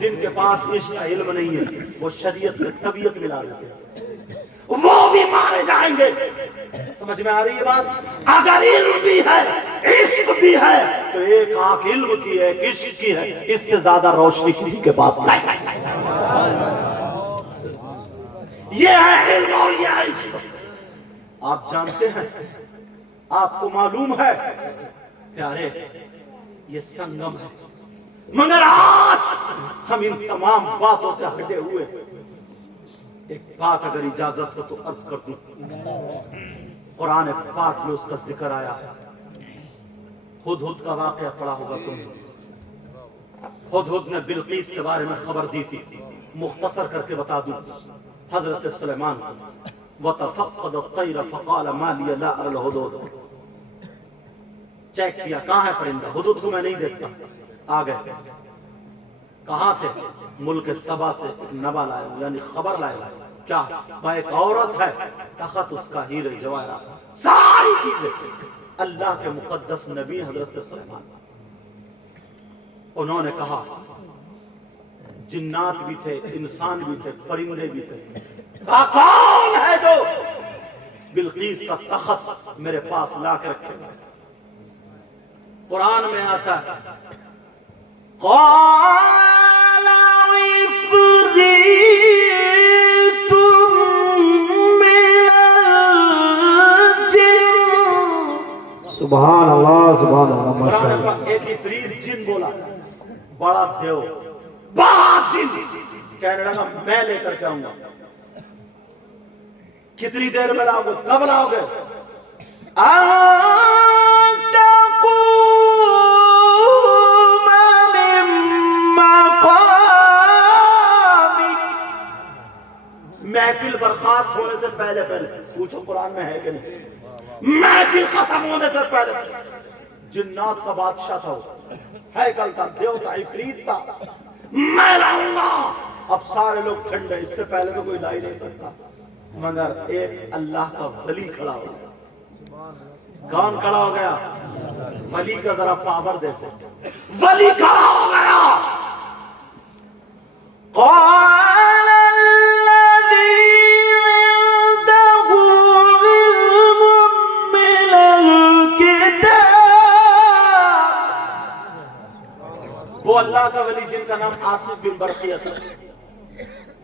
جن کے پاس عشق کا علم نہیں ہے، وہ شریعت میں طبیعت ملا دیتے ہیں، وہ بھی مارے جائیں گے۔ سمجھ میں آ رہی ہے بات؟ اگر علم بھی ہے، عشق بھی ہے، تو ایک آنکھ علم کی ہے، ایک عشق کی ہے، اس سے زیادہ روشنی کسی کے پاس نہیں۔ یہ ہے علم اور یہ ہے عشق۔ آپ جانتے ہیں، آپ کو معلوم ہے پیارے، یہ سنگم ہے، مگر آج ہم ان تمام باتوں سے ہٹے ہوئے ایک بات اگر اجازت ہو تو عرض کر دوں۔ قرآن پاک میں اس کا ذکر آیا، ہدہد کا واقعہ پڑا ہوگا تم نے۔ ہدہد نے بلقیس کے بارے میں خبر دی تھی، مختصر کر کے بتا دوں۔ حضرت سلیمان وَتَفَقَّدَ الطَّيْرَ فَقَالَ مَا لِيَ لَا أَرَى الْهُدْهُدَ، چیک کیا کہاں ہے پرندہ، ہدہد کو میں نہیں دیکھتا۔ آ گئے، کہاں تھے؟ ملک سبا سے ایک نبا لائے، یعنی خبر لائے، کیا وہ ایک عورت ہے، تخت اس کا ہیرے جواہرات، ساری چیزیں اللہ کے مقدس نبی حضرت سلیمان۔ انہوں نے کہا، جنات بھی تھے، انسان بھی تھے، پرندے بھی تھے، کہا کون ہے جو بلقیس کا تخت میرے پاس لا کے رکھے گا؟ قرآن میں آتا ہے، قال عفريت من الجن، سبحان اللہ سبحان اللہ، ماشاء اللہ۔ قرآن میں ایک عفریت جن بولا، بڑا دیو، بڑا جن، کہنے لگا میں لے کر کے آؤں گا۔ کتنی دیر میں لاؤ گے؟ کب لاؤ گے؟ محفل برخاست ہونے سے پہلے پوچھو قرآن میں ہے کہ نہیں؟ محفل ختم ہونے سے پہلے، جنات کا بادشاہ تھا، ہیکل تھا، دیو تھا، عفریت تھا، میں لاؤں گا۔ اب سارے لوگ ٹھنڈے، اس سے پہلے تو کوئی لا ہی نہیں سکتا، مگر ایک اللہ کا ولی کھڑا ہو گیا۔ کون کھڑا ہو گیا؟ ولی کا ذرا پاور دیکھو، ولی کھڑا ہو گیا۔ قال الذي عنده علم من الكتاب، وہ اللہ کا ولی جن کا نام آصف بن برقیہ تھا،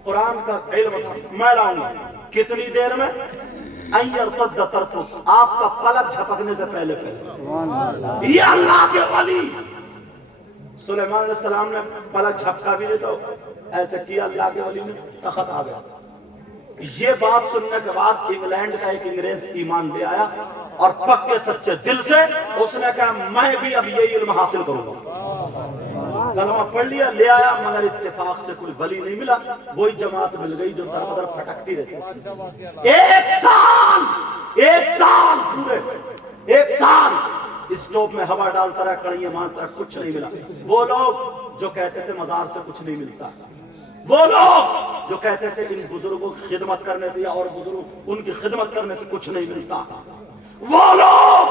قرآن کا علم تھا، میں لاؤں گا۔ کتنی دیر میں؟ ان یرتد طرفک، آپ کا پلک جھپکنے سے پہلے پہلے۔ یہ اللہ کے ولی، سلیمان علیہ السلام نے پلک جھپکا بھی نہیں تو ایسے کیا، اللہ کے ولی نے تخت آ گیا۔ یہ بات سننے کے بعد انگلینڈ کا ایک انگریز ایمان لے آیا، اور پکے سچے دل سے اس نے کہا میں بھی اب یہ علم حاصل کروں گا۔ کلمہ پڑھ لیا، لے آیا، مگر اتفاق سے کوئی ولی نہیں ملا، وہی جماعت مل گئی جو در بدر پھٹکتی رہتی۔ ایک سال پورے، ایک سال اسٹوپ میں ہوا ڈالتا رہا، کڑھیاں مارتا رہا، کچھ نہیں ملا۔ وہ لوگ جو کہتے تھے مزار سے کچھ نہیں ملتا، وہ لوگ جو کہتے تھے ان بزرگوں کی خدمت کرنے سے یا اور بزرگ ان کی خدمت کرنے سے کچھ نہیں ملتا، وہ لوگ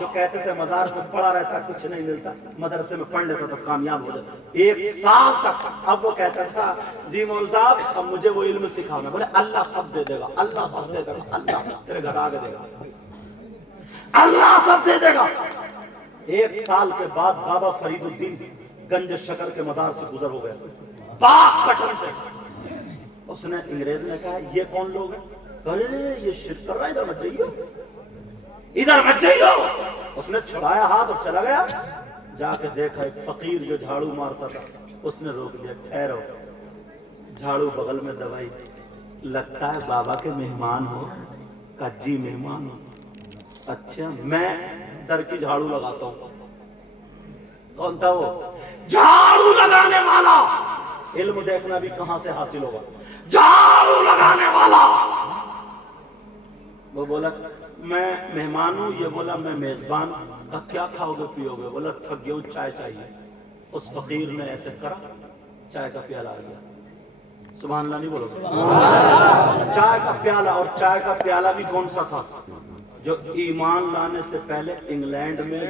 جو کہتے تھے مزار میں پڑا رہتا کچھ نہیں ملتا، مدرسے میں پڑھ لیتا تو کامیاب ہو جاتا۔ ایک سال تک اب وہ کہتا تھا جی مول صاحب اب مجھے وہ علم سکھانا۔ بولے اللہ سب دے دے گا، اللہ سب دے دے گا، اللہ تیرے گھر آگے دے گا، اللہ سب دے دے گا۔ ایک سال کے بعد بابا فرید الدین گنج شکر کے مزار سے گزر ہو گیا، پاک پٹن سے۔ اس نے انگریز نے کہا یہ کون لوگ ہیں؟ ارے یہ شرک کر رہا ہے، ادھر مت جائیو، ادھر مت جائیو۔ اس نے چھڑایا ہاتھ اور چلا گیا، جا کے دیکھا ایک فقیر جو جھاڑو مارتا تھا، اس نے روک دیا، ٹھہرو، جھاڑو بغل میں دبائی، لگتا ہے بابا کے مہمان ہو؟ کہا جی مہمان ہو۔ اچھا میں در کی جھاڑو لگاتا ہوں۔ کون تھا وہ؟ جھاڑو لگانے والا۔ علم دیکھنا بھی کہاں سے حاصل ہوگا؟ جھاڑو لگانے والا۔ وہ بولا میں مہمان ہوں، یہ بولا میں میزبان ہوں۔ کہا کیا کھاؤ گے پیو گے؟ بولا تھک گیا ہوں، چائے چاہیے۔ اس فقیر نے ایسے کرا، چائے کا پیالہ آ گیا۔ سبحان اللہ نہیں بولو؟ چائے کا پیالہ، اور چائے کا پیالہ بھی کون سا تھا؟ جو ایمان لانے سے پہلے انگلینڈ میں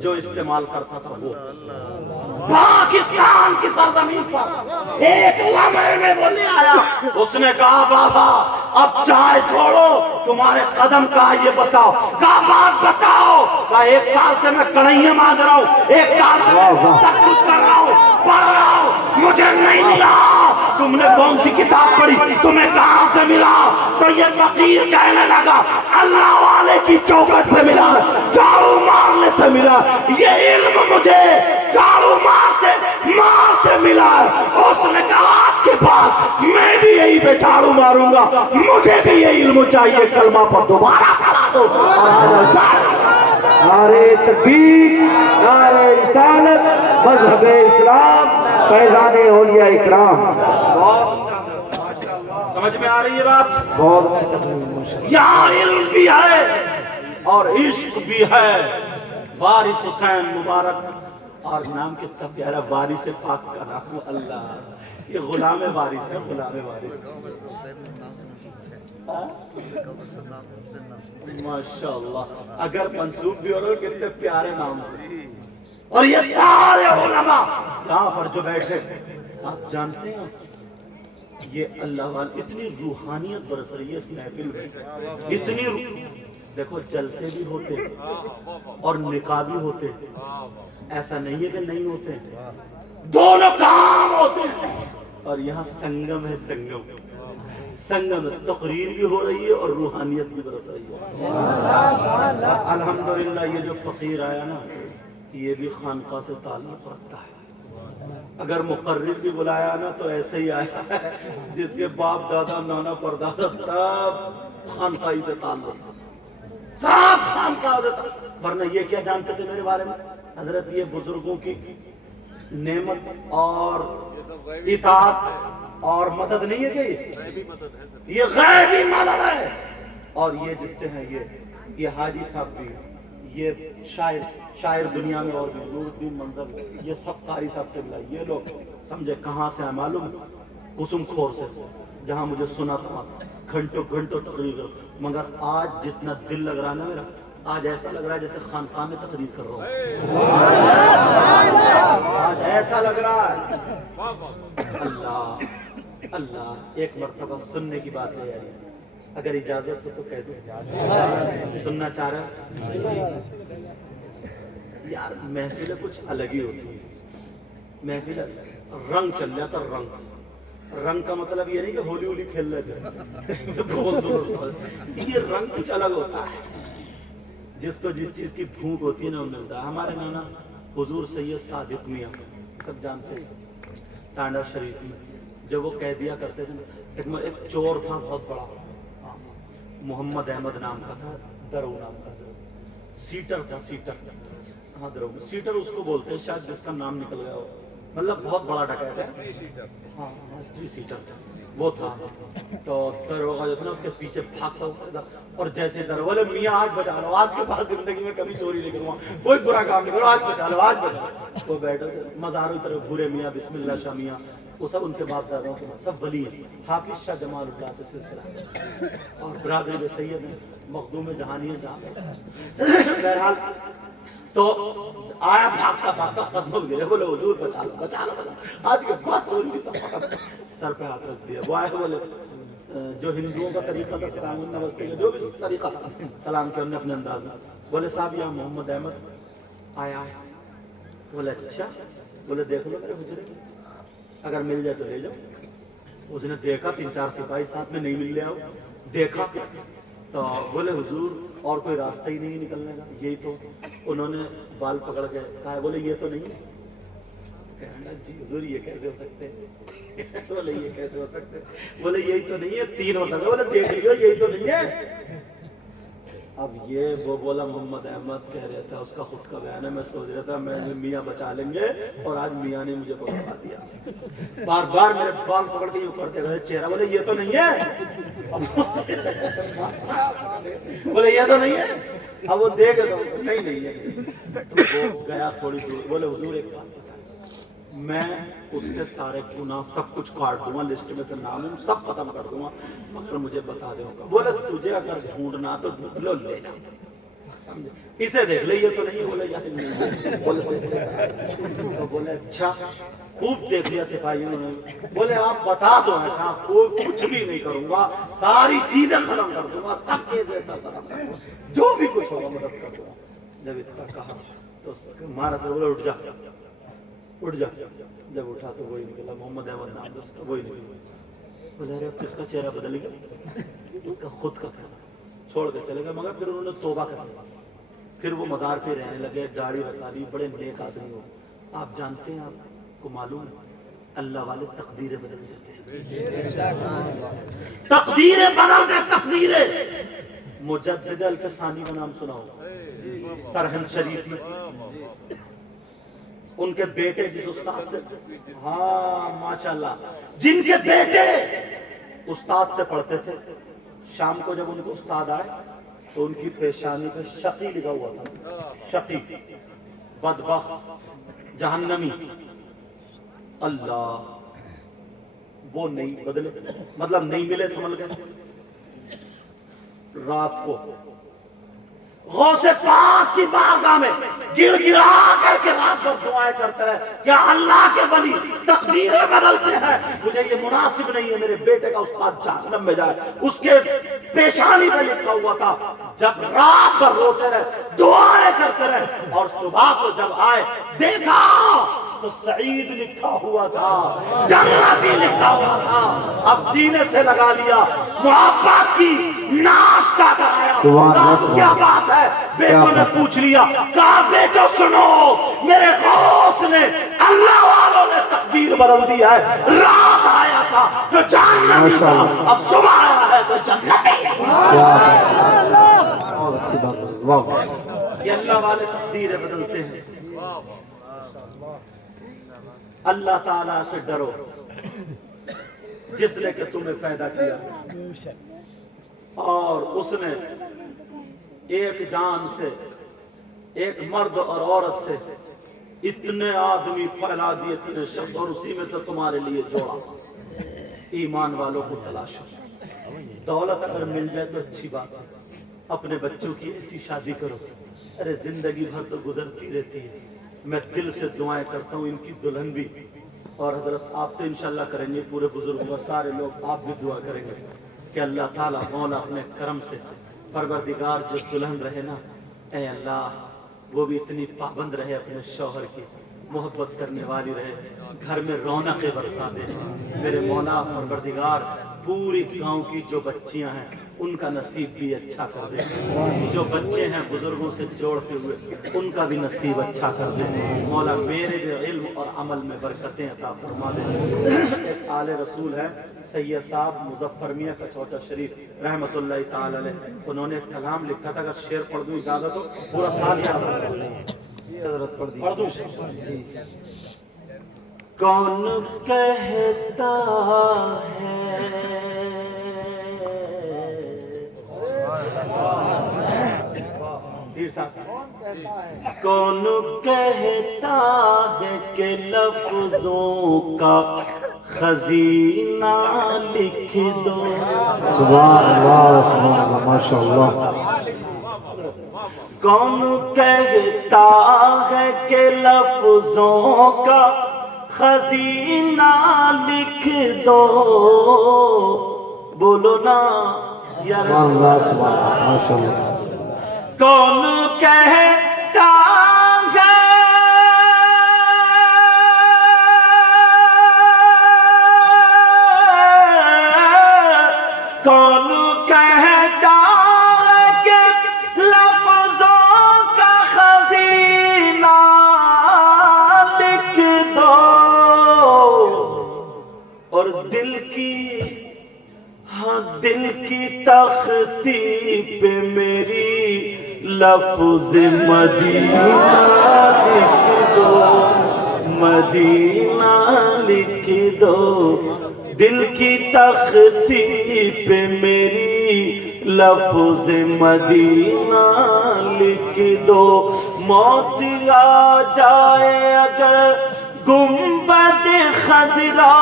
جو استعمال کرتا تھا وہ پاکستان کی سرزمین پر ایک لمحے میں وہ لے آیا۔ اس نے کہا بابا اب چائے چھوڑو، تمہارے قدم کا یہ بتاؤ۔ کہا بات بتاؤ۔ کہا 1 سال سے میں کڑھائیاں مانج رہا ہوں، 1 سال سے میں سب کچھ کر رہا ہوں، پڑھ رہا ہوں، مجھے نہیں ملا۔ تم نے کون سی کتاب پڑھی؟ تمہیں کہاں سے ملا؟ تو یہ فقیر کہنے لگا اللہ والے کی چوکھٹ سے ملا، جھاڑو مارنے سے ملا، یہ علم مجھے جھاڑو مارتے ملا۔ اس نے کہا آج کے بعد میں بھی یہی پہ جھاڑو ماروں گا، مجھے بھی یہ علم چاہیے، کلمہ پر دوبارہ پڑھا دو۔ نعرے تکبیر، نعرے رسالت، مذہب اسلام، فیضان اولیاء اکرام۔ سمجھ میں آ رہی ہے بات؟ بہت اچھی تقریر۔ یہاں علم بھی ہے اور عشق بھی ہے۔ وارث حسین مبارک، اور نام کتنا پیارا، وارث پاک کا نام، اللہ، یہ غلام وارث ہے، غلام وارث۔ ماشاءاللہ، اگر منسوب بھی ہو رہا ہے کتنے پیارے نام سے۔ اور یہ سارے علماء یہاں پر جو بیٹھے، آپ جانتے ہیں یہ اللہ والے اتنی روحانیت برس رہی ہے اس محفل میں، اتنی دیکھو جلسے بھی ہوتے اور نکاح بھی ہوتے، ایسا نہیں ہے کہ نہیں ہوتے، دونوں کام ہوتے ہیں۔ اور یہاں سنگم ہے، سنگم تقریر بھی ہو رہی ہے اور روحانیت بھی برس رہی ہے۔ الحمدللہ یہ جو فقیر آیا نا، یہ بھی خانقاہ سے تعلق رکھتا ہے۔ اگر مقرر بھی بلایا نا تو ایسے ہی آیا ہے جس کے باپ دادا نانا پردادا سب خانقاہی سے تعلق، سب خانقاہ سے تعلق۔ ورنہ یہ کیا جانتے تھے میرے بارے میں حضرت؟ یہ بزرگوں کی نعمت اور اطاعت اور مدد نہیں ہے کہ یہ غیبی مدد ہے۔ اور یہ جتنے ہیں یہ حاجی صاحب بھی، یہ شاعر دنیا میں اور بھی، نور الدین منظر، یہ سب قاری صاحب کے بلائی، یہ لوگ سمجھے کہاں سے ہیں معلوم؟ قسم خور سے، جہاں مجھے سنا تھا گھنٹوں تقریر، مگر آج جتنا دل لگ رہا ہے نا میرا، آج ایسا لگ رہا ہے جیسے خانقاہ میں تقریر کر رہا ہوں۔ آج ایسا لگ رہا ہے۔ اللہ ایک مرتبہ سننے کی بات ہے یار، اگر اجازت ہو تو کہہ دو، سننا چاہ رہا ہے یار؟ محفل کچھ الگ ہی ہوتی ہے، محفل رنگ چل جاتا، رنگ کا مطلب یہ نہیں کہ ہولی کھیل لیتے، یہ رنگ کچھ الگ ہوتا ہے، جس کو جس چیز کی بھوک ہوتی ہے نا وہ ملتا ہے۔ ہمارے نانا حضور سید صادق میاں سب جانتے ہیں، ٹانڈا شریف میں جب وہ کہہ دیا کرتے تھے، ایک چور تھا بہت بڑا، محمد احمد نام کا تھا، درو نام کا تھا، سیٹر تھا، ہاں درو سیٹر اس کو بولتے ہیں شاید، جس کا نام نکل گیا ہو، مطلب بہت بڑا ڈکیت ہے، ہاں سیٹر تھا وہ تھا۔ تو دروغہ جو تھا نا اس کے پیچھے بھاگتا ہوا تھا، اور جیسے دروازے میاں آج بچا لو، آج کے بعد زندگی میں کبھی چوری نہیں کروں گا، کوئی برا کام نہیں کرو، آج بچا لو، آج بچا لو۔ وہ بیٹھے مزاروں کی طرف بھورے میاں، بسم اللہ شاہ میاں، وہ سب ان کے باپ داداؤں کے سب ولی ہیں، حافظ شاہ جمال اللہ سے سلسلہ، اور برادری میں سید ہیں، مخدوم جہانی ہے جہاں۔ بہرحال تو آیا بھاگتا قدموں میں گرے، بولے حضور بچا لو، آج کے بعد چوری کی سب سر پہ ہاتھ رکھ دیا۔ وہ آئے بولے جو ہندوؤں کا طریقہ تھا سلام نمستے کا جو بھی طریقہ تھا سلام کے اپنے انداز میں، بولے صاحب یہاں محمد احمد آیا ہے۔ بولے اچھا، بولے دیکھ لو میرے حجرے میں، اگر مل جائے تو لے جاؤ۔ اس نے دیکھا 3-4 سپاہی ساتھ میں نہیں مل لیا، دیکھا تو بولے حضور اور کوئی راستہ ہی نہیں نکلنے کا، یہی تو۔ انہوں نے بال پکڑ کے کہا، بولے یہ تو نہیں ہے۔ کہنا جی حضور یہ کیسے ہو سکتے ہیں؟ بولے یہ کیسے ہو سکتے؟ بولے یہی تو نہیں ہے، 3 مرتبہ بولے دیکھ لیو یہی تو نہیں ہے۔ اب یہ وہ بولا محمد احمد کہہ رہا تھا، اس کا خود کا بیان ہے، میں سوچ رہا تھا میں میاں بچا لیں گے، اور آج میاں نے مجھے پکڑا دیا، بار بار میرے بال پکڑ کے یوں کرتے گئے چہرہ، بولے یہ تو نہیں ہے۔ بولے یہ تو نہیں ہے. اب وہ دیکھ تو نہیں ہے. تو وہ گیا تھوڑی دور, بولے حضور ایک بات, میں اس کے سارے گناہ سب کچھ کاٹ دوں گا, لسٹ میں سے نام سب ختم کر دوں گا, مگر مجھے بتا دے گا. بولے تجھے اگر ڈھونڈنا تو ڈھونڈ لو, لے جا, اسے دیکھ لے, یہ تو نہیں ہے. بولے یار نہیں, بولے تو بولے اچھا, خوب دیکھ لیا سپاہیوں نے. بولے آپ بتا دو, میں کہا کچھ بھی نہیں کروں گا, ساری چیزیں ختم کر دوں گا, سب کے جیسا ختم کر دوں گا, جو بھی کچھ ہوگا مدد کر دوں گا. جب اتنا کہا تو ہمارا سر بولے اٹھ جا, اٹھ جا. جب اٹھا تو وہی نکلا, محمد احمد نام تھا اس کا, وہی نکلا. بولے ارے کس کا چہرہ بدل گیا, اس کا خود کا چہرہ چھوڑ کے چلے گئے. مگر پھر انہوں نے توبہ کر دیا, پھر وہ مزار پہ رہنے لگے, داڑھی رکھا لی, بڑے نیک آدمی ہو. آپ جانتے ہیں, آپ کو معلوم ہے, اللہ والے تقدیریں بدل دیتے ہیں, تقدیریں بدل دے, تقدیریں. مجدد الفسانی کا نام سنا ہو, سرہند شریف میں ان کے بیٹے جس استاد سے, ہاں ماشاءاللہ, جن کے بیٹے استاد سے پڑھتے تھے, شام کو جب ان کو استاد آئے تو ان کی پیشانی پہ شقی لکھا ہوا تھا, شقی, بدبخت, جہنمی. اللہ, وہ نہیں بدلے, مطلب نہیں ملے, سمجھ گئے. رات کو غوث پاک کی بارگاہ میں گڑ گڑا کر کے رات بھر دعائیں کرتے رہے کہ اللہ کے ولی تقدیریں بدلتے ہیں, مجھے یہ مناسب نہیں ہے میرے بیٹے کا استاد جہنم میں جائے. اس کے پیشانی پہ لکھا ہوا تھا. جب رات بھر روتے رہے, دعائیں کرتے رہے, اور صبح کو جب آئے دیکھا تو سعید لکھا ہوا تھا, جنتی لکھا ہوا تھا. اب سینے سے لگا لیا, محبت کی ناشتہ کرایا. کیا بات ہے, بیٹوں نے پوچھ لیا, کہا بیٹو سنو, میرے غوث نے, اللہ والوں نے تقدیر بدل دی ہے. رات آیا تھا تو جہنمی تھا, اب صبح آیا ہے تو جنتی ہے. یہ اللہ والے تقدیریں بدلتے ہیں. اللہ تعالیٰ سے ڈرو جس نے کہ تمہیں پیدا کیا, اور اس نے ایک جان سے, ایک مرد اور عورت سے اتنے آدمی پھیلا دیے, اتنے شخص, اور اسی میں سے تمہارے لیے جوڑا. ایمان والوں کو تلاشو. دولت اگر مل جائے تو اچھی بات ہے, اپنے بچوں کی ایسی شادی کرو. ارے زندگی بھر تو گزرتی رہتی ہے. میں دل سے دعائیں کرتا ہوں ان کی دلہن بھی, اور حضرت آپ تو انشاءاللہ کریں گے, پورے بزرگ و سارے لوگ آپ بھی دعا کریں گے کہ اللہ تعالیٰ مولا اپنے کرم سے, پروردگار جو دلہن رہے نا, اے اللہ وہ بھی اتنی پابند رہے اپنے شوہر کی, محبت کرنے والی رہے, گھر میں رونقیں برسا دے. میرے مولا پروردگار پوری گاؤں کی جو بچیاں ہیں ان کا نصیب بھی اچھا کر دے, جو بچے ہیں بزرگوں سے جوڑتے ہوئے ان کا بھی نصیب اچھا کر دے. مولا میرے بھی علم اور عمل میں برکتیں عطا فرما دے. ایک آل رسول ہے سید صاحب مظفر میاں کچوچا شریف رحمت اللہ تعالی علیہ, انہوں نے ایک کلام لکھا تھا, اگر شعر پڑھ دوں اجازت ہو, پورا سال یاد حضرت پڑھ دوں. جی. کون کہتا ہے کون کہتا ہے کہ لفظوں کا خزینہ لکھ دو. سبحان اللہ, سبحان اللہ, ماشاءاللہ. کون کہتا ہے کہ لفظوں کا خزینہ لکھ دو, بولو نا یا رسول اللہ. سبحان اللہ, ماشاءاللہ. کون کہتا ہے کون کہتا ہے کہ لفظوں کا خزینہ لکھ دو, اور دل کی تختی پہ میری لفظ مدینہ لکھ دو, مدینہ لکھ دو. دل کی تختی پہ میری لفظ مدینہ لکھ دو، موت آ جائے اگر گنبد خضرا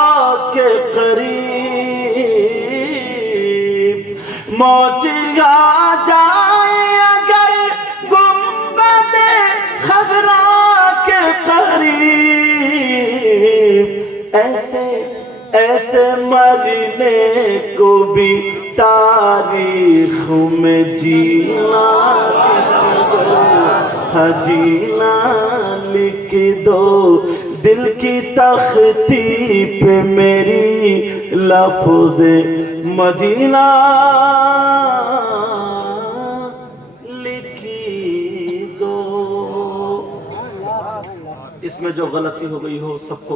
کے قریب، موت آ جائے اگر گنبد خضرا کے قریب، ایسے مرنے کو بھی تاریخ میں جینا جینا لکھ دو، دل کی تختی پہ میری لفظ مدینہ لکھ دو۔ اس میں جو غلطی ہو گئی ہو سب کو